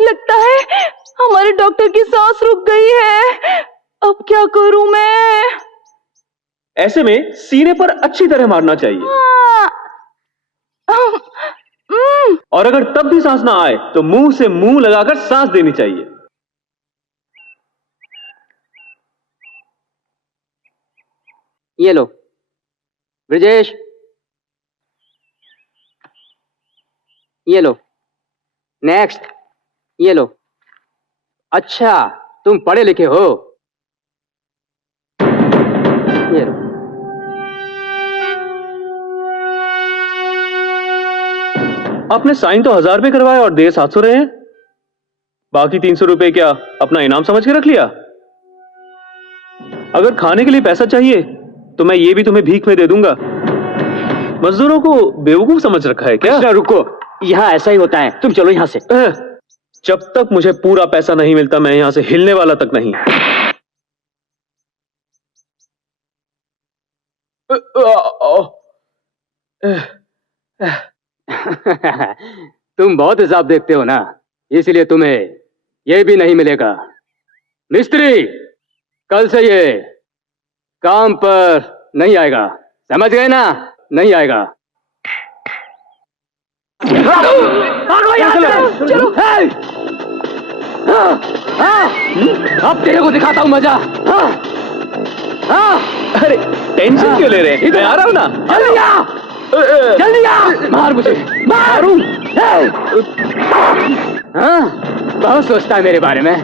लगता है हमारे डॉक्टर की सांस रुक गई है। अब क्या करूं मैं? ऐसे में सीने पर अच्छी तरह मारना चाहिए। और अगर तब भी सांस ना आए तो मुंह से मुंह लगाकर सांस देनी चाहिए। ये लो ब्रजेश, ये लो नेक्स्ट, ये लो। अच्छा, तुम पढ़े लिखे हो? ये लो। आपने साइन तो 1000 रुपए करवाए और दे 700 रहे हैं। बाकी 300 रुपए क्या अपना इनाम समझ के रख लिया? अगर खाने के लिए पैसा चाहिए तो मैं ये भी तुम्हें भीख में दे दूंगा। मजदूरों को बेवकूफ समझ रखा है क्या? रुको, यहाँ ऐसा ही होता है, तुम चलो यहाँ से। जब तक मुझे पूरा पैसा नहीं मिलता मैं यहां से हिलने वाला तक नहीं। तुम बहुत हिसाब देखते हो ना, इसलिए तुम्हें यह भी नहीं मिलेगा। मिस्त्री, कल से ये काम पर नहीं आएगा, समझ गए ना? नहीं आएगा। भागो यहाँ से, चलो। अब तेरे को दिखाता हूँ मजा। अरे टेंशन क्यों ले रहे हैं? मैं आ रहा हूँ ना। जल्दी आ, जल्दी आ, मार मुझे, मारू। बहुत सोचता है मेरे बारे में।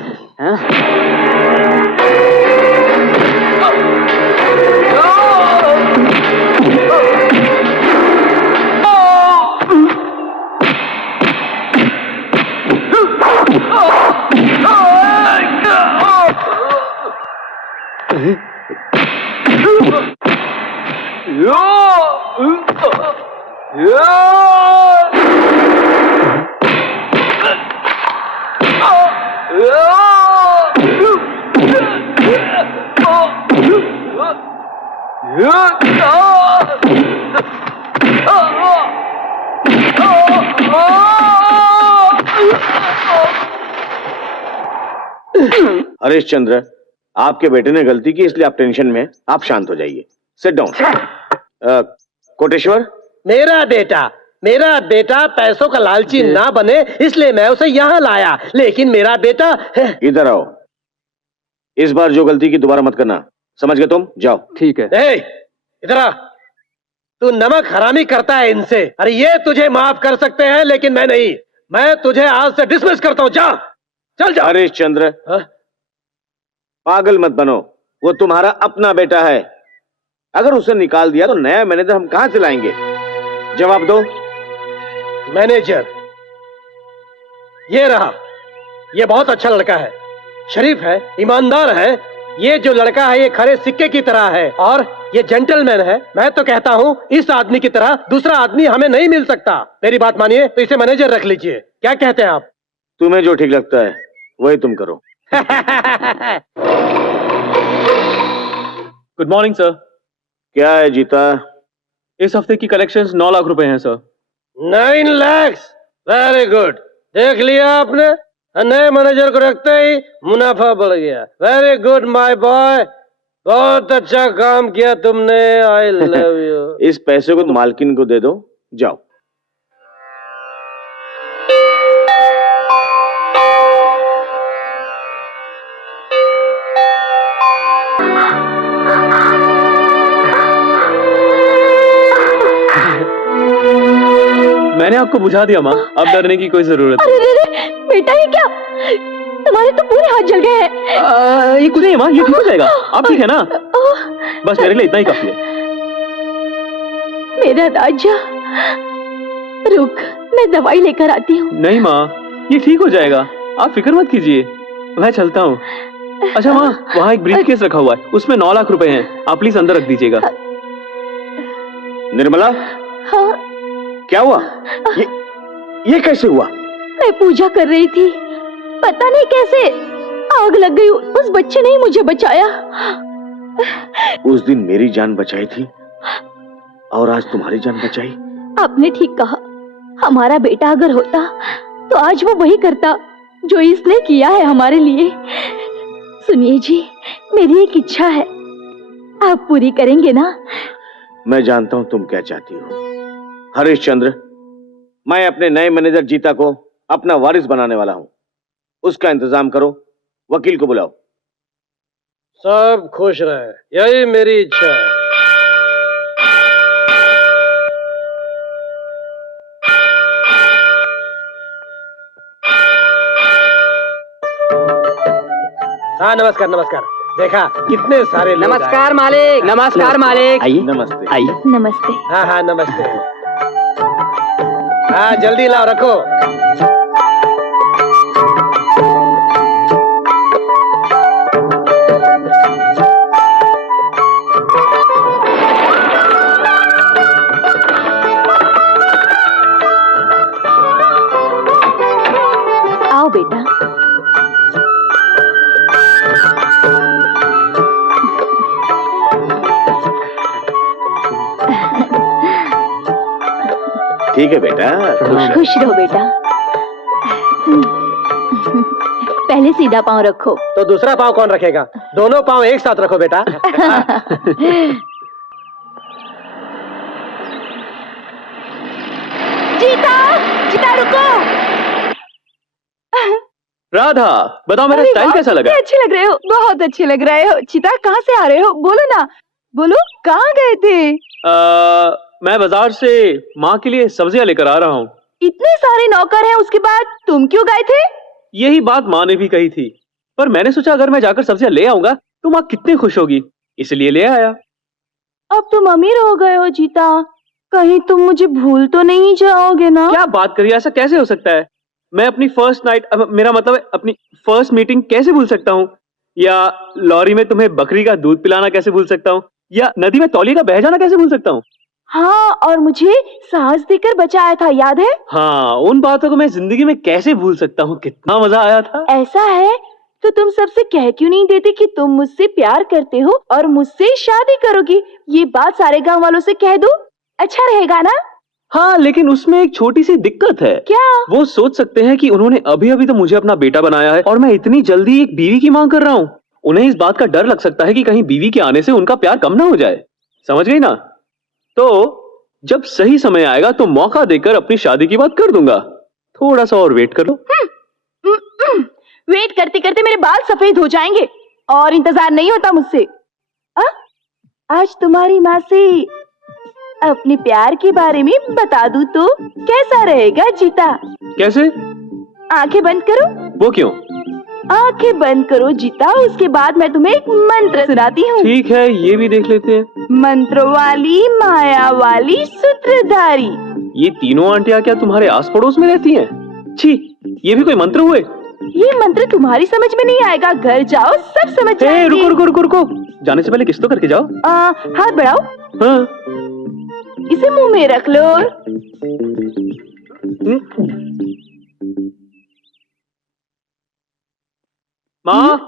हरीश चंद्र, आपके बेटे ने गलती की, इसलिए आप टेंशन में हैं। आप शांत हो जाइए। Sit down. कोटेश्वर, मेरा बेटा पैसों का लालची ना बने, इसलिए मैं उसे यहाँ लाया। लेकिन मेरा बेटा, इधर आओ। इस बार जो गलती की दोबारा मत करना, समझ गए तुम? जाओ। ठीक है। इधर आ। तू नमक हरामी करता है इनसे। अरे ये तुझे माफ कर सकते हैं, लेकिन मैं नहीं। मैं तुझे आज से डिसमिस करता हूँ। जा, चल जा। हरीश चंद्र, पागल मत बनो। वो तुम्हारा अपना बेटा है। अगर उसे निकाल दिया तो नया मैनेजर हम कहां से लाएंगे? जवाब दो। मैनेजर ये रहा। ये बहुत अच्छा लड़का है, शरीफ है, ईमानदार है। ये जो लड़का है ये खरे सिक्के की तरह है और ये जेंटलमैन है। मैं तो कहता हूँ इस आदमी की तरह दूसरा आदमी हमें नहीं मिल सकता। मेरी बात मानिए तो इसे मैनेजर रख लीजिए। क्या कहते हैं आप? तुम्हें जो ठीक लगता है वही तुम करो। Good morning sir. क्या है जीता? इस हफ्ते की कलेक्शंस 9 लाख रुपए हैं सर। 9 lakh, very good. देख लिया आपने, नए मैनेजर को रखते ही मुनाफा बढ़ गया। वेरी गुड माय बॉय, बहुत अच्छा काम किया तुमने। I love you. इस पैसे को मालकिन को दे दो, जाओ। मैंने आपको बुझा दिया माँ, अब डरने की कोई जरूरत अरे रे, बेटा ये क्या? तुम्हारे तो पूरे हाथ जल गए हैं। ये कुछ नहीं है माँ, ये ठीक हो जाएगा। आप ठीक है ना? बस मेरे लिए इतना ही काफी है। मेरा राजा, रुक, मैं दवाई लेकर आती हूँ। नहीं माँ, ये ठीक हो जाएगा, आप फिक्र मत कीजिए। मैं चलता हूँ। अच्छा माँ, वहाँ एक ब्रीफ केस रखा हुआ है, उसमें 9 लाख रुपए हैं। आप प्लीज अंदर रख दीजिएगा। निर्मला, हाँ? क्या हुआ? ये कैसे हुआ? मैं पूजा कर रही थी, पता नहीं कैसे आग लग गई। उस बच्चे ने ही मुझे बचाया। उस दिन मेरी जान बचाई थी और आज तुम्हारी जान बचाई। आपने ठीक कहा। हमारा बेटा अगर होता तो आज वो वही करता जो इसने किया है हमारे लिए। सुनिए जी, मेरी एक इच्छा है, आप पूरी करेंगे ना? मैं जानता हूं तुम क्या चाहती हो हरीश चंद्र। मैं अपने नए मैनेजर जीता को अपना वारिस बनाने वाला हूं। उसका इंतजाम करो, वकील को बुलाओ। सब खुश रहे, यही मेरी इच्छा है। हाँ, नमस्कार नमस्कार। देखा कितने सारे लोग नमस्कार आए। मालिक, नमस्कार मालिक। आइए, नमस्ते। आइए। नमस्ते। हाँ हाँ नमस्ते। हाँ जल्दी लाओ, रखो। आओ बेटा। ठीक है बेटा, खुश रहो बेटा। पहले सीधा पांव रखो। तो दूसरा पाँव कौन रखेगा? दोनों पाँव एक साथ रखो बेटा। जीता! चिता रुको। राधा, बताओ मेरा अरे स्टाइल वाह, कैसा लगा? कितने अच्छे लग रहे हो, बहुत अच्छे लग रहे हो। चिता कहाँ से आ रहे हो, बोलो ना, बोलो कहाँ गए थे? मैं बाजार से माँ के लिए सब्जियां लेकर आ रहा हूँ। इतने सारे नौकर हैं, उसके बाद तुम क्यों गए थे? यही बात माँ ने भी कही थी, पर मैंने सोचा अगर मैं जाकर सब्जियां ले आऊंगा तो माँ कितनी खुश होगी, इसलिए ले आया। अब तुम अमीर हो गए हो जीता, कहीं तुम मुझे भूल तो नहीं जाओगे ना? क्या बात करिए, ऐसा कैसे हो सकता है? मैं अपनी फर्स्ट नाइट, मेरा मतलब है अपनी फर्स्ट मीटिंग कैसे भूल सकता हूँ? या लॉरी में तुम्हें बकरी का दूध पिलाना कैसे भूल सकता हूँ? या नदी में तौलिया का बह जाना कैसे भूल सकता हूँ? हाँ, और मुझे साहस देकर बचाया था, याद है? हाँ, उन बातों को मैं जिंदगी में कैसे भूल सकता हूँ, कितना मजा आया था। ऐसा है तो तुम सबसे कह क्यों नहीं देते कि तुम मुझसे प्यार करते हो और मुझसे शादी करोगी? ये बात सारे गांव वालों से कह दो, अच्छा रहेगा ना? हाँ, लेकिन उसमें एक छोटी सी दिक्कत है। क्या? वो सोच सकते हैं कि उन्होंने अभी अभी तो मुझे अपना बेटा बनाया है और मैं इतनी जल्दी एक बीवी की मांग कर रहा हूँ। उन्हें इस बात का डर लग सकता है कि कहीं बीवी के आने से उनका प्यार कम ना हो जाए, समझ गई ना? तो जब सही समय आएगा तो मौका देकर अपनी शादी की बात कर दूंगा। थोड़ा सा और वेट कर लो। वेट करते करते मेरे बाल सफेद हो जाएंगे और इंतजार नहीं होता मुझसे। आज तुम्हारी माँ से अपने प्यार के बारे में बता दूं तो कैसा रहेगा जीता? कैसे? आंखें बंद करो। वो क्यों? आंखें बंद करो जीता, उसके बाद मैं तुम्हें एक मंत्र सुनाती हूँ। ठीक है, ये भी देख लेते हैं। मंत्र वाली, माया वाली, सूत्रधारी। ये तीनों आंटियां क्या तुम्हारे आस पड़ोस में रहती हैं? छी, ये भी कोई मंत्र हुए? ये मंत्र तुम्हारी समझ में नहीं आएगा, घर जाओ सब समझ जाएंगे। रुको रुको रुको रुको, जाने से पहले किस तो करके जाओ। हाथ बढ़ाओ। हाँ। इसे मुंह में रख लो। माँ,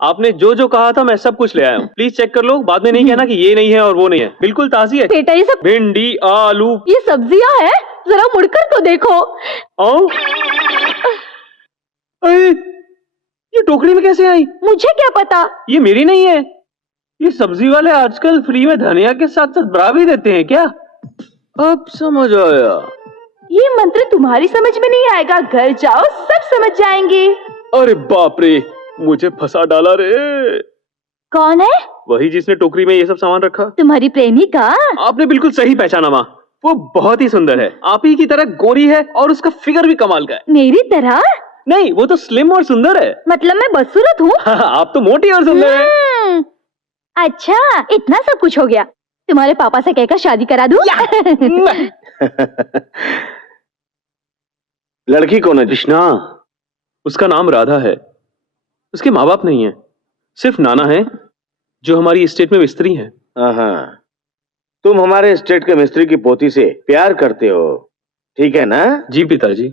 आपने जो जो कहा था मैं सब कुछ ले आया हूँ, प्लीज चेक कर लो, बाद में नहीं कहना कि ये नहीं है और वो नहीं है, बिल्कुल ताजी है। बेटा ये सब भिंडी, आलू, ये सब्जियां हैं, जरा मुड़कर तो देखो। अरे, ये टोकरी में कैसे आई? मुझे क्या पता? ये मेरी नहीं है। ये सब्जी वाले आजकल फ्री में धनिया के साथ साथ बरा भी देते हैं क्या? अब समझ आया। ये मंत्र तुम्हारी समझ में नहीं आएगा, घर जाओ सब समझ जाएंगे। अरे बाप रे, मुझे फंसा डाला रे। कौन है? वही जिसने टोकरी में ये सब सामान रखा। तुम्हारी प्रेमिका? आपने बिल्कुल सही पहचाना माँ, वो बहुत ही सुंदर है, आप ही की तरह गोरी है और उसका फिगर भी कमाल का है। मेरी तरह? नहीं, वो तो स्लिम और सुंदर है। मतलब मैं बदसूरत हूँ? आप तो मोटी और सुंदर है। अच्छा, इतना सब कुछ हो गया। तुम्हारे पापा से कहकर शादी करा दूं? लड़की कौन है? कृष्णा, उसका नाम राधा है। उसके माँ बाप नहीं है, सिर्फ नाना है जो हमारी स्टेट में मिस्त्री हैं। हाँ, तुम हमारे स्टेट के मिस्त्री की पोती से प्यार करते हो, ठीक है ना? जी पिताजी।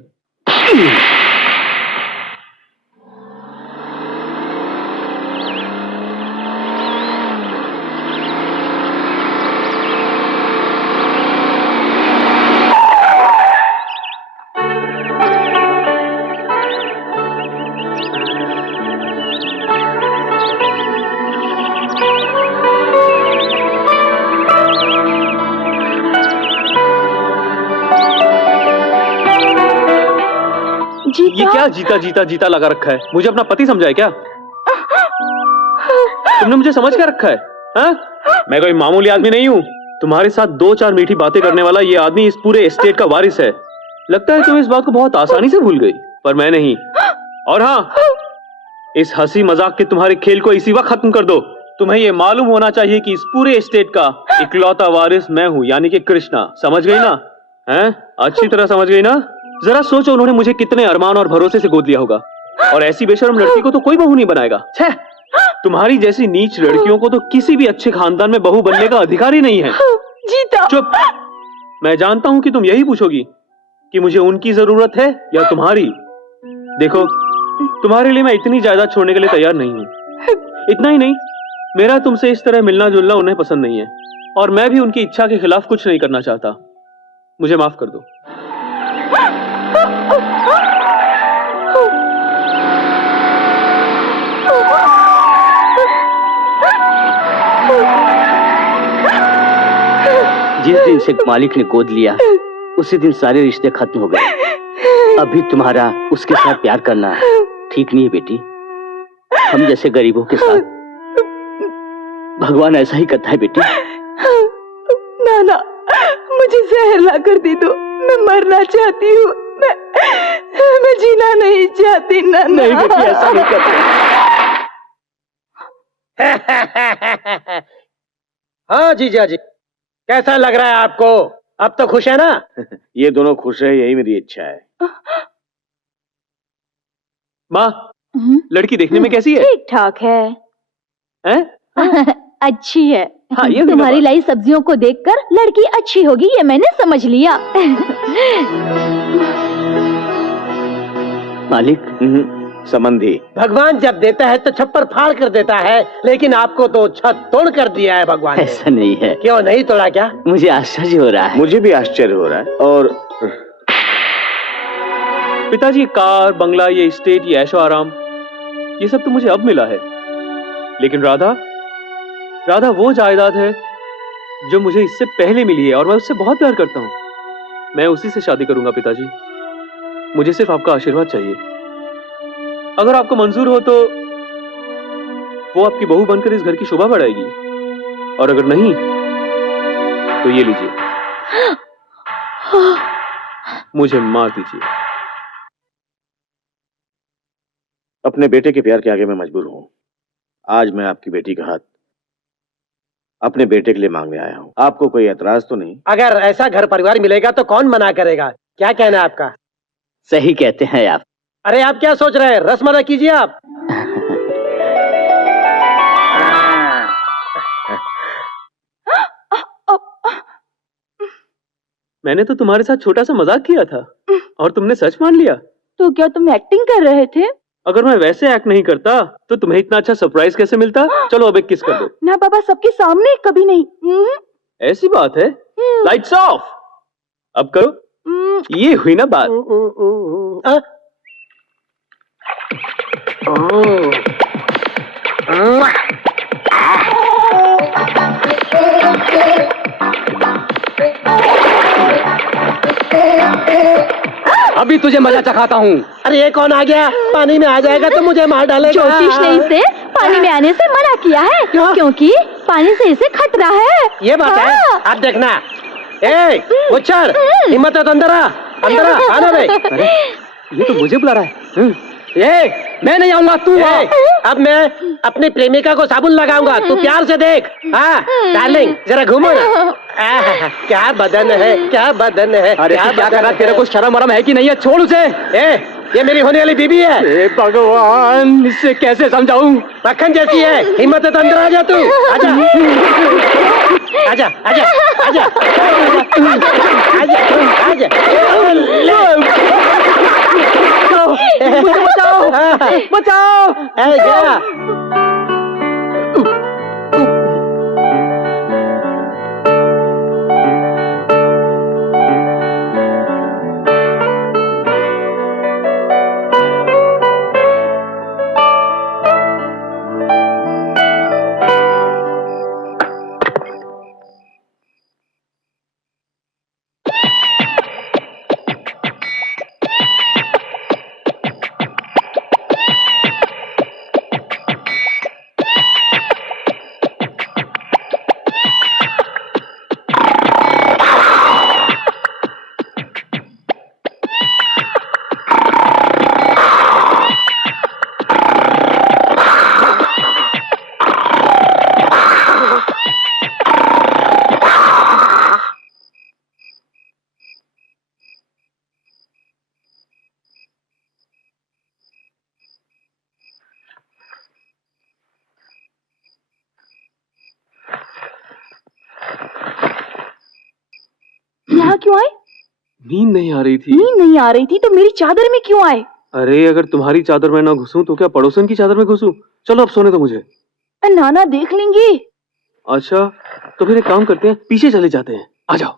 ये क्या जीता जीता जीता लगा रखा है? मुझे अपना पति समझा है क्या? तुमने मुझे समझ क्या रखा है? हाँ? मैं कोई मामूली आदमी नहीं हूँ। तुम्हारे साथ दो चार मीठी बातें करने वाला ये आदमी इस पूरे एस्टेट का वारिस है। लगता है तुम इस बात को बहुत आसानी से भूल गई, पर मैं नहीं। और हाँ, इस हंसी मजाक के तुम्हारे खेल को इसी वक्त खत्म कर दो। तुम्हें ये मालूम होना चाहिए कि इस पूरे एस्टेट का इकलौता वारिस मैं हूँ, यानी कि कृष्णा। समझ गई ना? हैं? अच्छी तरह समझ गई ना? जरा सोचो, उन्होंने मुझे कितने अरमान और भरोसे से गोद लिया होगा, और ऐसी बेशर्म लड़की को तो कोई बहू नहीं बनाएगा। छह, तुम्हारी जैसी नीच लड़कियों को तो किसी भी अच्छे खानदान में बहू बनने का अधिकार ही नहीं है। जीता। चुप। मैं जानता हूं कि तुम यही पूछोगी कि मुझे उनकी जरूरत है या तुम्हारी। देखो, तुम्हारे लिए मैं इतनी जायदाद छोड़ने के लिए तैयार नहीं हूँ। इतना ही नहीं, मेरा तुमसे इस तरह मिलना जुलना उन्हें पसंद नहीं है, और मैं भी उनकी इच्छा के खिलाफ कुछ नहीं करना चाहता। मुझे माफ कर दो। जिस दिन से मालिक ने गोद लिया, उसी दिन सारे रिश्ते खत्म हो गए। अभी तुम्हारा उसके साथ प्यार करना ठीक नहीं है बेटी। हम जैसे गरीबों के साथ भगवान ऐसा ही करता है बेटी। नाना, मुझे जहर ला कर दे दो, मैं मरना चाहती हूँ। मैं जीना नहीं चाहती नाना। नहीं बेटी, ऐसा नहीं करते। हाँ जीजा जी, कैसा लग रहा है आपको? अब तो खुश है ना? ये दोनों खुश है, यही मेरी इच्छा है। माँ, लड़की देखने में कैसी है? ठीक ठाक है। हैं? अच्छी है। हाँ, ये तुम्हारी लाई सब्जियों को देखकर लड़की अच्छी होगी, ये मैंने समझ लिया। मालिक, संबंधी भगवान जब देता है तो छप्पर फाड़ कर देता है, लेकिन आपको तो छत तोड़ कर दिया है भगवान ने। ऐसा नहीं है। क्यों नहीं तोड़ा? क्या मुझे आश्चर्य हो रहा है। मुझे भी आश्चर्य हो रहा है। और पिताजी, कार, बंगला, ये स्टेट, ये ऐशो आराम, ये सब तो मुझे अब मिला है। लेकिन राधा वो जायदाद है जो मुझे इससे पहले मिली है, और मैं उससे बहुत प्यार करता हूँ। मैं उसी से शादी करूंगा पिताजी। मुझे सिर्फ आपका आशीर्वाद चाहिए। अगर आपको मंजूर हो तो वो आपकी बहू बनकर इस घर की शोभा बढ़ाएगी, और अगर नहीं तो ये लीजिए, मुझे मार दीजिए। अपने बेटे के प्यार के आगे मैं मजबूर हूँ। आज मैं आपकी बेटी का हाथ अपने बेटे के लिए मांगने आया हूँ। आपको कोई एतराज तो नहीं? अगर ऐसा घर परिवार मिलेगा तो कौन मना करेगा? क्या कहना है आपका? सही कहते हैं आप। अरे आप क्या सोच रहे हैं? रस्म कीजिए आप। मैंने तो तुम्हारे साथ छोटा सा मजाक किया था और तुमने सच मान लिया। तो क्या तुम एक्टिंग कर रहे थे? अगर मैं वैसे एक्ट नहीं करता तो तुम्हें इतना अच्छा सरप्राइज कैसे मिलता? चलो अब एक किस कर दो। ना बाबा, सबके सामने कभी नहीं। ऐसी बात है? Lights off. अब करो। ये हुई ना बात। अभी तुझे मजा चखाता हूँ। अरे ये कौन आ गया? पानी में आ जाएगा तो मुझे मार डालेगा। ज्योतिष ने इसे पानी में आने से मना किया है, क्योंकि पानी से इसे खतरा है। ये बात है। आप देखना। ए, उछर, हिम्मत है तो अंदर आ, अंदर आ, आना बे। अरे ये तो मुझे बुला रहा है। ये मैं नहीं आऊंगा, तू आ। अब मैं अपनी प्रेमिका को साबुन लगाऊंगा, तू प्यार से देख। हाँ डार्लिंग, जरा घूमो ना। क्या बदन है, क्या बदन है। अरे क्या कर रहा? तेरे को शर्म वरम है कि नहीं है? छोड़ उसे। ये मेरी होने वाली बीबी है। भगवान, इससे कैसे समझाऊं? मक्खन जैसी है। हिम्मत है तो अंदर आ जा तू। आजा आजा आजा आजा आजा आजा। मुझे बचाओ, बचाओ। क्या? यहाँ क्यों आए? नींद नहीं आ रही थी। नींद नहीं आ रही थी तो मेरी चादर में क्यों आए? अरे अगर तुम्हारी चादर में ना घुसूं तो क्या पड़ोसन की चादर में घुसूं? चलो अब सोने दो मुझे। नाना देख लेंगे। अच्छा तो फिर एक काम करते हैं, पीछे चले जाते हैं। आ जाओ।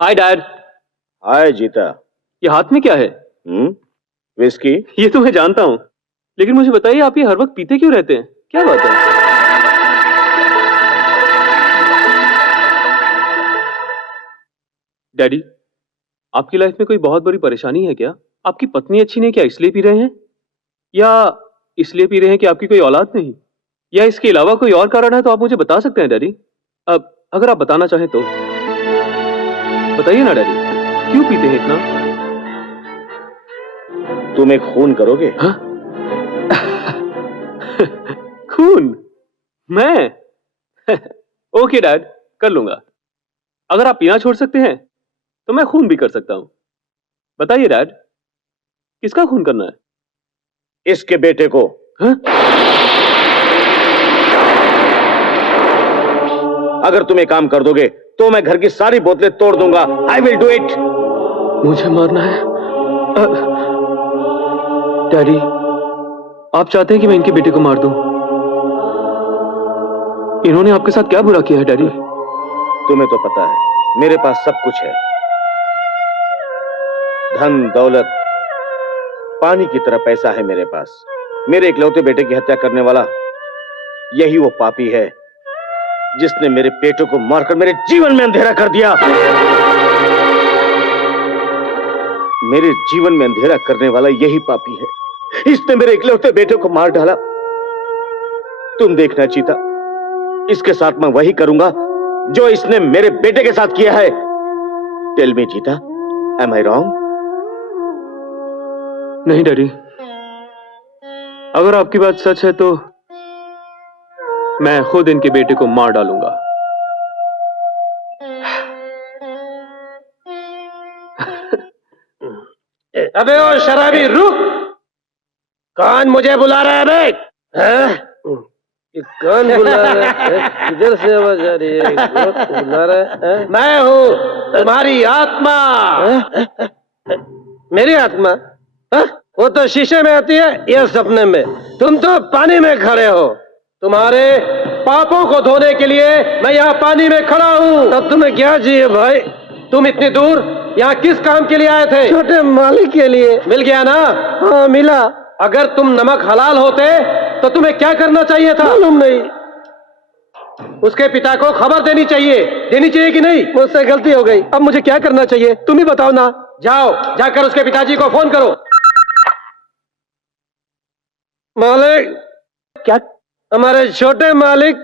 Hi dad. हाय जीता। ये हाथ में क्या है? विस्की। ये तो मैं जानता हूँ, लेकिन मुझे बताइए आप ये हर वक्त पीते क्यों रहते हैं? क्या बात है? डैडी, आपकी लाइफ में कोई बहुत बड़ी परेशानी है क्या? आपकी पत्नी अच्छी नहीं क्या इसलिए पी रहे हैं, या इसलिए पी रहे हैं कि आपकी कोई औलाद नहीं, या इसके अलावा कोई और कारण है तो आप मुझे बता सकते हैं डैडी। अब अगर आप बताना चाहें तो बताइए ना डैडी, क्यों पीते हैं इतना? तुम एक खून करोगे? हाँ? खून? मैं? ओके डैड, कर लूंगा। अगर आप पीना छोड़ सकते हैं तो मैं खून भी कर सकता हूं। बताइए डैड, किसका खून करना है? इसके बेटे को। हाँ? अगर तुम एक काम कर दोगे तो मैं घर की सारी बोतलें तोड़ दूंगा। I will do it. मुझे मारना है? डैडी, आप चाहते हैं कि मैं इनके बेटे को मार दूं? इन्होंने आपके साथ क्या बुरा किया है डैडी? तुम्हें तो पता है मेरे पास सब कुछ है, धन दौलत, पानी की तरह पैसा है मेरे पास। मेरे इकलौते बेटे की हत्या करने वाला यही वो पापी है जिसने मेरे बेटों को मारकर मेरे जीवन में अंधेरा कर दिया। मेरे जीवन में अंधेरा करने वाला यही पापी है। इसने मेरे इकलौते बेटे को मार डाला। तुम देखना चीता, इसके साथ मैं वही करूंगा जो इसने मेरे बेटे के साथ किया है। टेल मी चीता, एम आई रॉन्ग? नहीं डैडी, अगर आपकी बात सच है तो मैं खुद इनके बेटे को मार डालूंगा। अबे ओ शराबी रुक! कौन मुझे बुला रहा है बे? हैं? कौन बुला रहा है? किधर से आवाज आ रही है? कौन बुला रहा है? मैं हूँ तुम्हारी आत्मा। मेरी आत्मा? हाँ? वो तो शीशे में आती है या सपने में? तुम तो पानी में खड़े हो। तुम्हारे पापों को धोने के लिए मैं यहाँ पानी में खड़ा हूँ। तब तुम्हें क्या चाहिए भाई? तुम इतनी दूर यहाँ किस काम के लिए आए थे? छोटे मालिक के लिए। मिल गया ना? हाँ मिला। अगर तुम नमक हलाल होते तो तुम्हें क्या करना चाहिए था? मालूम नहीं। उसके पिता को खबर देनी चाहिए कि नहीं? मुझसे गलती हो गई, अब मुझे क्या करना चाहिए तुम ही बताओ ना। जाओ, जाकर उसके पिताजी को फोन करो। मालिक, क्या? हमारे छोटे मालिक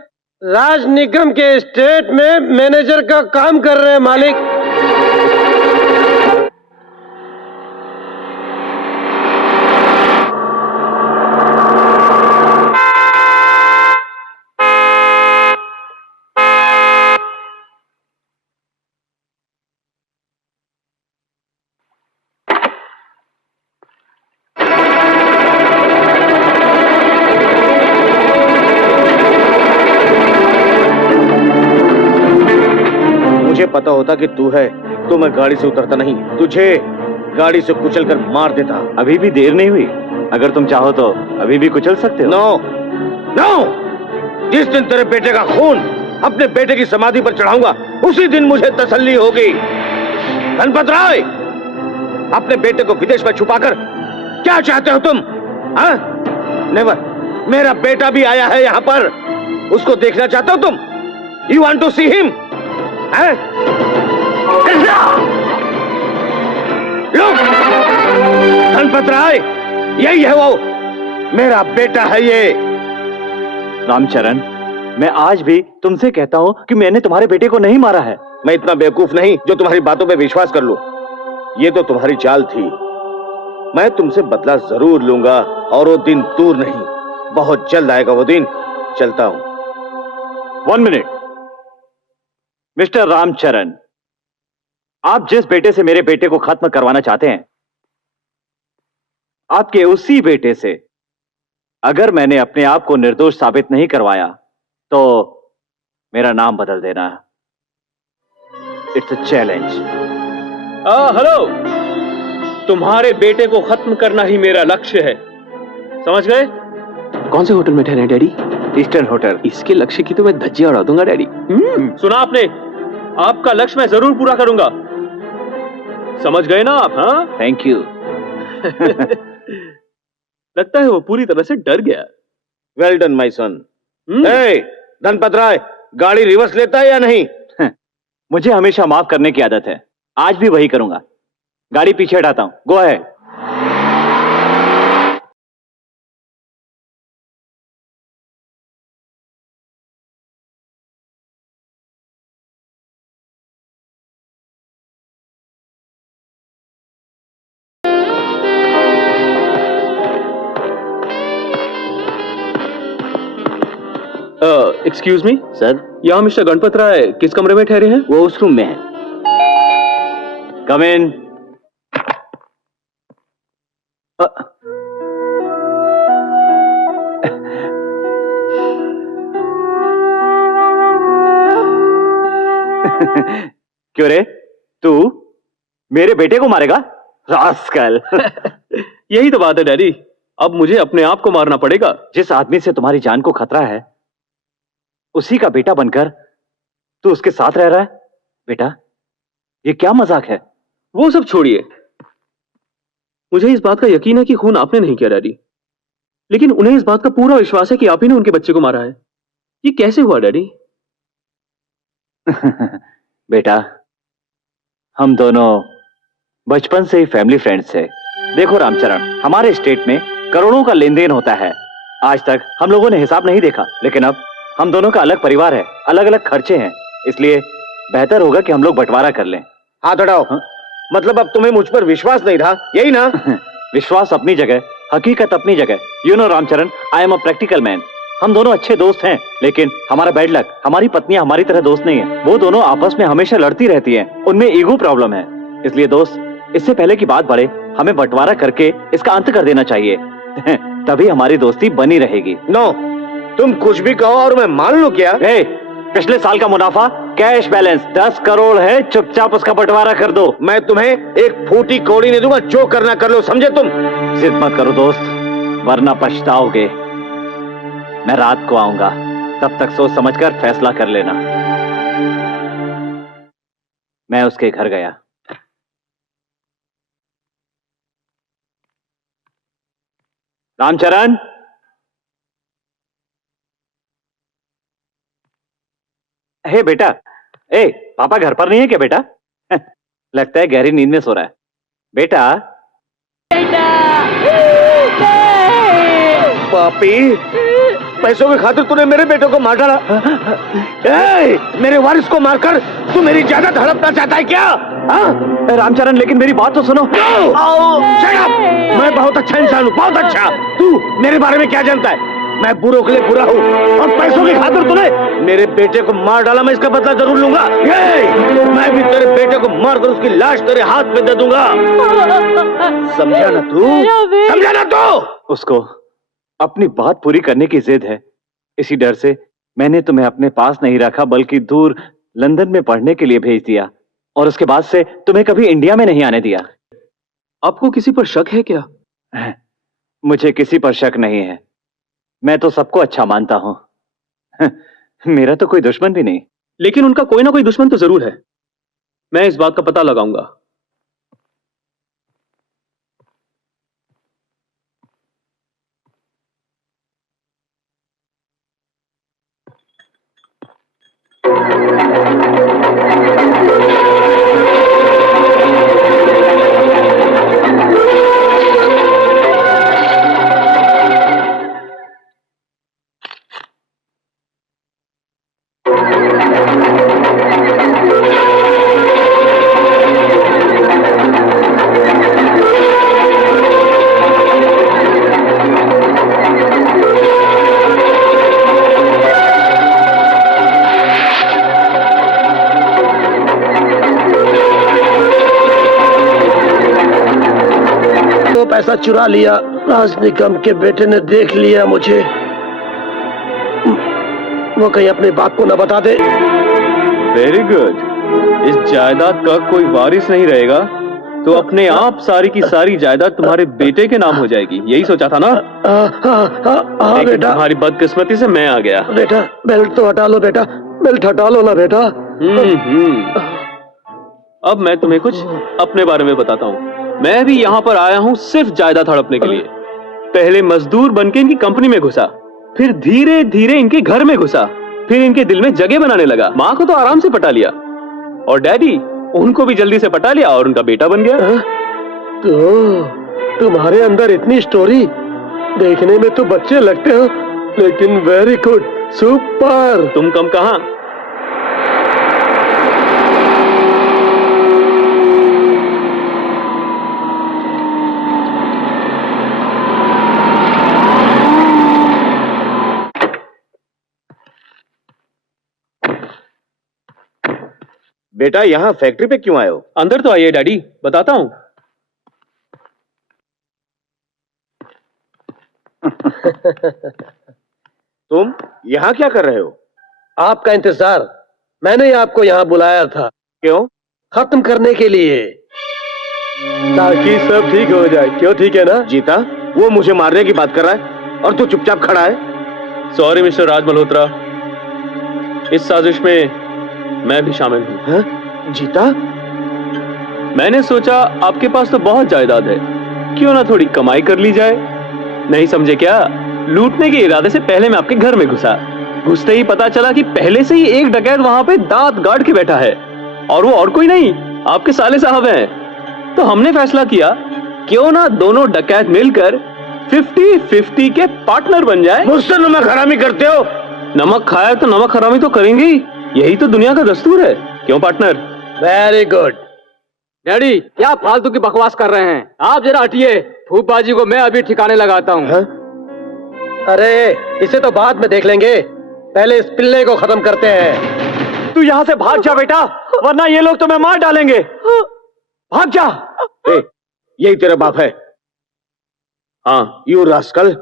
राज निगम के स्टेट में मैनेजर का काम कर रहे हैं मालिक। पता होता कि तू है तो मैं गाड़ी से उतरता नहीं, तुझे गाड़ी से कुचल कर मार देता। अभी भी देर नहीं हुई, अगर तुम चाहो तो अभी भी कुचल सकते हो। नो नो, जिस दिन तेरे बेटे का खून अपने बेटे की समाधि पर चढ़ाऊंगा उसी दिन मुझे तसल्ली होगी। गणपत राय, अपने बेटे को विदेश में छुपाकर क्या चाहते हो तुम? नेवर, मेरा बेटा भी आया है यहाँ पर, उसको देखना चाहते हो तुम? You want to see him? Ganpat Rai, यही है वो, मेरा बेटा है ये। रामचरण, मैं आज भी तुमसे कहता हूं कि मैंने तुम्हारे बेटे को नहीं मारा है। मैं इतना बेवकूफ नहीं जो तुम्हारी बातों पे विश्वास कर लूं। ये तो तुम्हारी चाल थी। मैं तुमसे बदला जरूर लूंगा और वो दिन दूर नहीं, बहुत जल्द आएगा वो दिन। चलता हूं। 1 मिनट। मिस्टर रामचरण, आप जिस बेटे से मेरे बेटे को खत्म करवाना चाहते हैं, आपके उसी बेटे से अगर मैंने अपने आप को निर्दोष साबित नहीं करवाया तो मेरा नाम बदल देना। It's a challenge. हेलो, तुम्हारे बेटे को खत्म करना ही मेरा लक्ष्य है, समझ गए? कौन से होटल में ठहरे डैडी? Eastern hotel. इसके लक्ष्य की तो मैं धज्जियां उड़ा दूंगा डैडी। सुना आपने? आपका लक्ष्य मैं जरूर पूरा करूंगा, समझ गए ना आप? हाँ, थैंक यू। लगता है वो पूरी तरह से डर गया। Well done my son. Dhanpat Rai, गाड़ी रिवर्स लेता है या नहीं? मुझे हमेशा माफ करने की आदत है, आज भी वही करूंगा। गाड़ी पीछे हटाता हूं, go ahead. Excuse me sir, यहाँ मिस्टर गणपत राय किस कमरे में ठहरे हैं? वो उस रूम में है। कम इन। क्यों रे, तू मेरे बेटे को मारेगा? रास्कल। यही तो बात है डैडी, अब मुझे अपने आप को मारना पड़ेगा। जिस आदमी से तुम्हारी जान को खतरा है, उसी का बेटा बनकर तू उसके साथ रह रहा है। बेटा, ये क्या मजाक है? वो सब छोड़िए, मुझे इस बात का यकीन है कि खून आपने नहीं किया डैडी, लेकिन उन्हें इस बात का पूरा विश्वास है कि आप ही ने उनके बच्चे को मारा है। ये कैसे हुआ डैडी? बेटा, हम दोनों बचपन से ही फैमिली फ्रेंड्स थे। देखो रामचरण, हमारे स्टेट में करोड़ों का लेन देन होता है। आज तक हम लोगों ने हिसाब नहीं देखा, लेकिन अब हम दोनों का अलग परिवार है, अलग अलग खर्चे हैं, इसलिए बेहतर होगा कि हम लोग बंटवारा कर लें। हाथ हटाओ। मतलब अब तुम्हें मुझ पर विश्वास नहीं रहा, यही ना? विश्वास अपनी जगह, हकीकत अपनी जगह। You know Ramcharan, I am a practical man. हम दोनों अच्छे दोस्त हैं, लेकिन हमारा बैड लक, हमारी पत्नियां हमारी तरह दोस्त नहीं है। वो दोनों आपस में हमेशा लड़ती रहती हैं, उनमें ईगो प्रॉब्लम है। इसलिए दोस्त, इससे पहले की बात बढ़े, हमें बंटवारा करके इसका अंत कर देना चाहिए। तभी हमारी दोस्ती बनी रहेगी। नो, तुम कुछ भी कहो और मैं मान लूं क्या? पिछले साल का मुनाफा कैश बैलेंस 10 करोड़ है, चुपचाप उसका बंटवारा कर दो। मैं तुम्हें एक फूटी कौड़ी नहीं दूंगा, जो करना कर लो, समझे तुम? जिद मत करो दोस्त, वरना पछताओगे। मैं रात को आऊंगा, तब तक सोच समझकर फैसला कर लेना। मैं उसके घर गया। रामचरण, हे बेटा, पापा घर पर नहीं है क्या बेटा? लगता है गहरी नींद में सो रहा है। बेटा, पापी, पैसों की खातिर तूने मेरे बेटे को मार डाला। मेरे वारिस को मारकर तू मेरी जायदाद हड़पना चाहता है क्या? रामचरण, लेकिन मेरी बात तो सुनो। Shut up! मैं बहुत अच्छा इंसान हूँ, बहुत अच्छा। तू मेरे बारे में क्या जानता है? मैं बुरों के लिए बुरा हूँ, और पैसों की खातिर तूने मेरे बेटे को मार डाला। मैं इसका बदला जरूर लूंगा। मैं भी तेरे बेटे को मारकर उसकी लाश तेरे हाथ में दे दूंगा। समझा ना तू? समझा ना तू? उसको अपनी बात पूरी करने की जिद है, इसी डर से मैंने तुम्हें अपने पास नहीं रखा, बल्कि दूर लंदन में पढ़ने के लिए भेज दिया, और उसके बाद से तुम्हें कभी इंडिया में नहीं आने दिया। आपको किसी पर शक है क्या? मुझे किसी पर शक नहीं है, मैं तो सबको अच्छा मानता हूं। मेरा तो कोई दुश्मन भी नहीं। लेकिन उनका कोई ना कोई दुश्मन तो जरूर है। मैं इस बात का पता लगाऊंगा। पैसा चुरा लिया, राज निगम के बेटे ने देख लिया मुझे। वो कहीं अपनी बात को न बता दे। Very good. इस जायदाद का कोई वारिस नहीं रहेगा, तो अपने आप सारी की सारी जायदाद तुम्हारे बेटे के नाम हो जाएगी। यही सोचा था ना? हाँ बेटा। तुम्हारी बदकिस्मती से मैं आ गया। बेटा, बेल्ट तो हटा लो बेटा, बेल्ट हटा लो ना बेटा। अब मैं तुम्हें कुछ अपने बारे में बताता हूँ। मैं भी यहाँ पर आया हूँ सिर्फ जायदाद हड़पने के लिए। पहले मजदूर बनके इनकी कंपनी में घुसा, फिर धीरे धीरे इनके घर में घुसा, फिर इनके दिल में जगह बनाने लगा। माँ को तो आराम से पटा लिया, और डैडी उनको भी जल्दी से पटा लिया और उनका बेटा बन गया। तो तुम्हारे अंदर इतनी स्टोरी, देखने में तो बच्चे लगते हो लेकिन वेरी गुड, सुपर। तुम कम कहां। बेटा यहाँ फैक्ट्री पे क्यों आए हो? अंदर तो आइए डैडी, बताता हूं। तुम यहाँ क्या कर रहे हो? आपका इंतजार, मैंने ही आपको यहाँ बुलाया था। क्यों? खत्म करने के लिए, ताकि सब ठीक हो जाए। क्यों ठीक है ना? जीता, वो मुझे मारने की बात कर रहा है और तू चुपचाप खड़ा है। सॉरी मिस्टर राज मल्होत्रा, इस साजिश में मैं भी शामिल हूं। हाँ? जीता, मैंने सोचा आपके पास तो बहुत जायदाद है, क्यों ना थोड़ी कमाई कर ली जाए। नहीं समझे क्या? लूटने के इरादे से पहले मैं आपके घर में घुसा। घुसते ही पता चला कि पहले से ही एक डकैत वहां पे दांत गाड़ के बैठा है, और वो और कोई नहीं, आपके साले साहब हैं। तो हमने फैसला किया क्यों ना दोनों डकैत मिलकर 50-50 के पार्टनर बन जाए। मुझसे नमक हरामी करते हो? नमक खाया तो नमक हरामी तो करेंगे ही, यही तो दुनिया का दस्तूर है। क्यों पार्टनर? Very good. डैडी क्या फालतू की बकवास कर रहे हैं? आप जरा हटिए, फूफबाजी को मैं अभी ठिकाने लगाता हूँ। अरे इसे तो बाद में देख लेंगे, पहले इस पिल्ले को खत्म करते हैं। तू यहाँ से भाग जा बेटा, वरना ये लोग तुम्हें मार डालेंगे। भाग जा। यही तेरा बाप है? हाँ। यू रास्कल,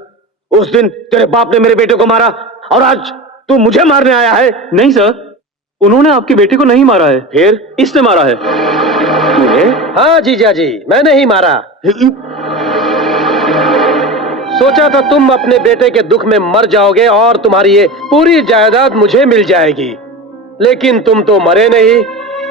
उस दिन तेरे बाप ने मेरे बेटे को मारा और आज तू मुझे मारने आया है? नहीं सर, उन्होंने आपके बेटे को नहीं मारा है। फिर? इसने मारा है। तूने? हाँ जीजा जी, मैंने ही मारा। सोचा था तुम अपने बेटे के दुख में मर जाओगे और तुम्हारी ये पूरी जायदाद मुझे मिल जाएगी, लेकिन तुम तो मरे नहीं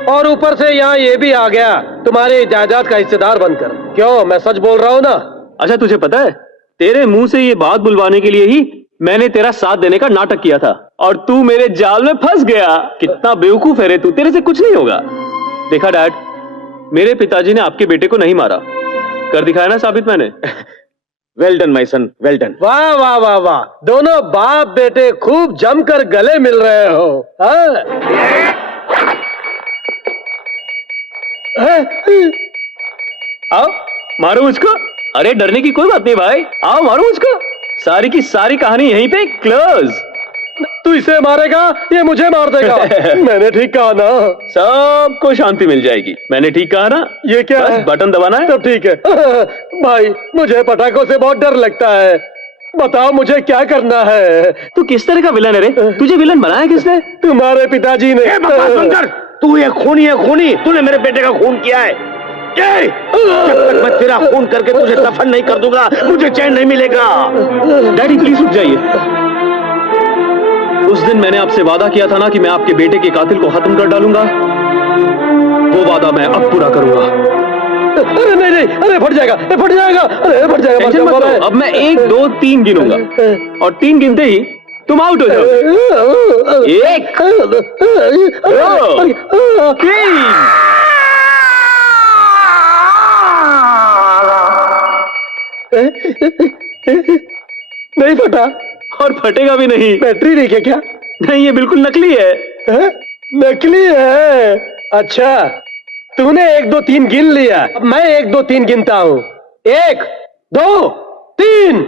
और ऊपर से यहाँ ये भी आ गया तुम्हारे जायदाद का हिस्सेदार बनकर। क्यों, मैं सच बोल रहा हूँ ना? अच्छा तुझे पता है, तेरे मुंह से ये बात बुलवाने के लिए ही मैंने तेरा साथ देने का नाटक किया था और तू मेरे जाल में फंस गया। कितना बेवकूफ है रे तू, तेरे से कुछ नहीं होगा। देखा डैड, मेरे पिताजी ने आपके बेटे को नहीं मारा, कर दिखाया ना साबित मैंने। Well done my sun, well done. वाह वाह वाह वाह, दोनों बाप बेटे खूब जमकर गले मिल रहे हो। आओ मारो मुझको। अरे डरने की कोई बात नहीं भाई, आओ मारो मुझको। सारी की सारी कहानी यहीं पे क्लोज। तू इसे मारेगा, ये मुझे मार देगा। मैंने ठीक कहा ना? सबको शांति मिल जाएगी। मैंने ठीक कहा ना? ये क्या बस है? बटन दबाना है। तब ठीक है। भाई मुझे पटाखों से बहुत डर लगता है, बताओ मुझे क्या करना है? तू किस तरह का विलन है रे? तुझे विलन बनाया किसने? तुम्हारे पिताजी ने। बकवास बंद कर। तू ये खूनी है, खूनी। तूने मेरे बेटे का खून किया है। जब तक मैं तेरा खून करके तुझे दफन नहीं कर दूंगा, मुझे चैन नहीं मिलेगा। डैडी प्लीज रुक जाइए। उस दिन मैंने आपसे वादा किया था ना कि मैं आपके बेटे के कातिल को खत्म कर डालूंगा, वो वादा मैं अब पूरा करूंगा। अरे नहीं नहीं, अरे फट जाएगा, फट जाएगा, अरे फट जाएगा। टेंशन मत लो, अब मैं 1 2 3 गिनूंगा और 3 गिनते ही तुम आउट हो जाओ। 1 2 3। नहीं फटा और फटेगा भी नहीं। बैटरी नहीं है क्या? नहीं, ये बिल्कुल नकली है। नकली है? अच्छा, तूने 1 2 3 गिन लिया, अब मैं 1 2 3 गिनता हूँ। 1 2 3।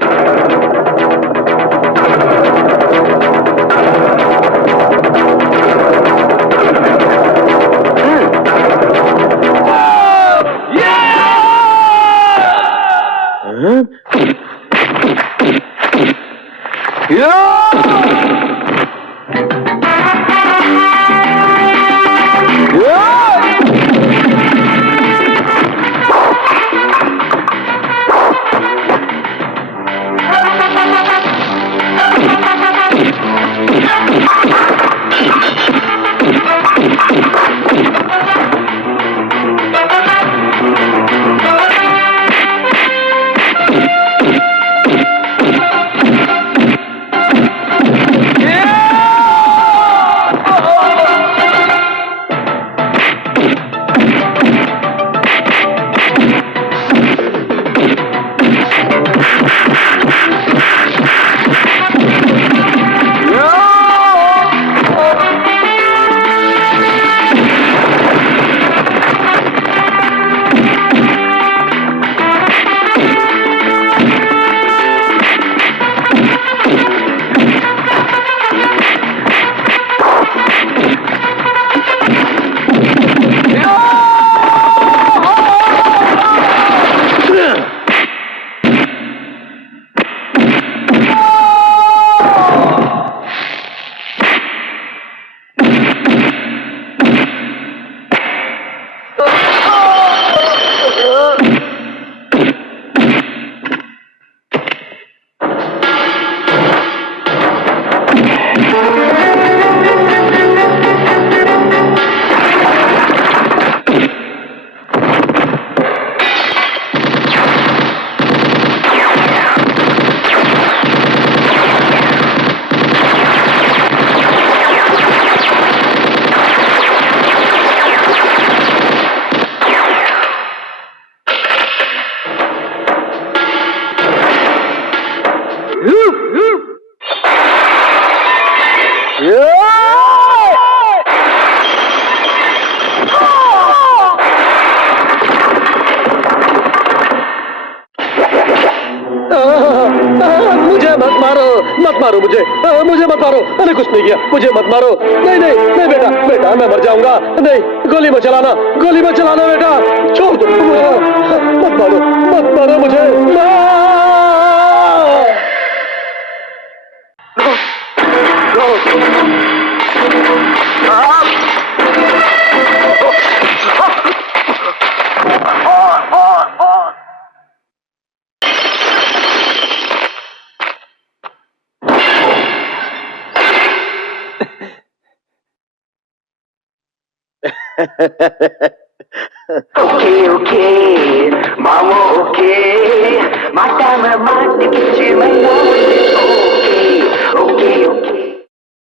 मत मारो मुझे, मुझे मत मारो, मैंने कुछ नहीं किया, मुझे मत मारो। नहीं नहीं नहीं बेटा, बेटा मैं मर जाऊंगा। नहीं, गोली मत चलाना, गोली मत चलाना बेटा, छोड़ दो, मत मारो, मत मारो मुझे। Okay, okay.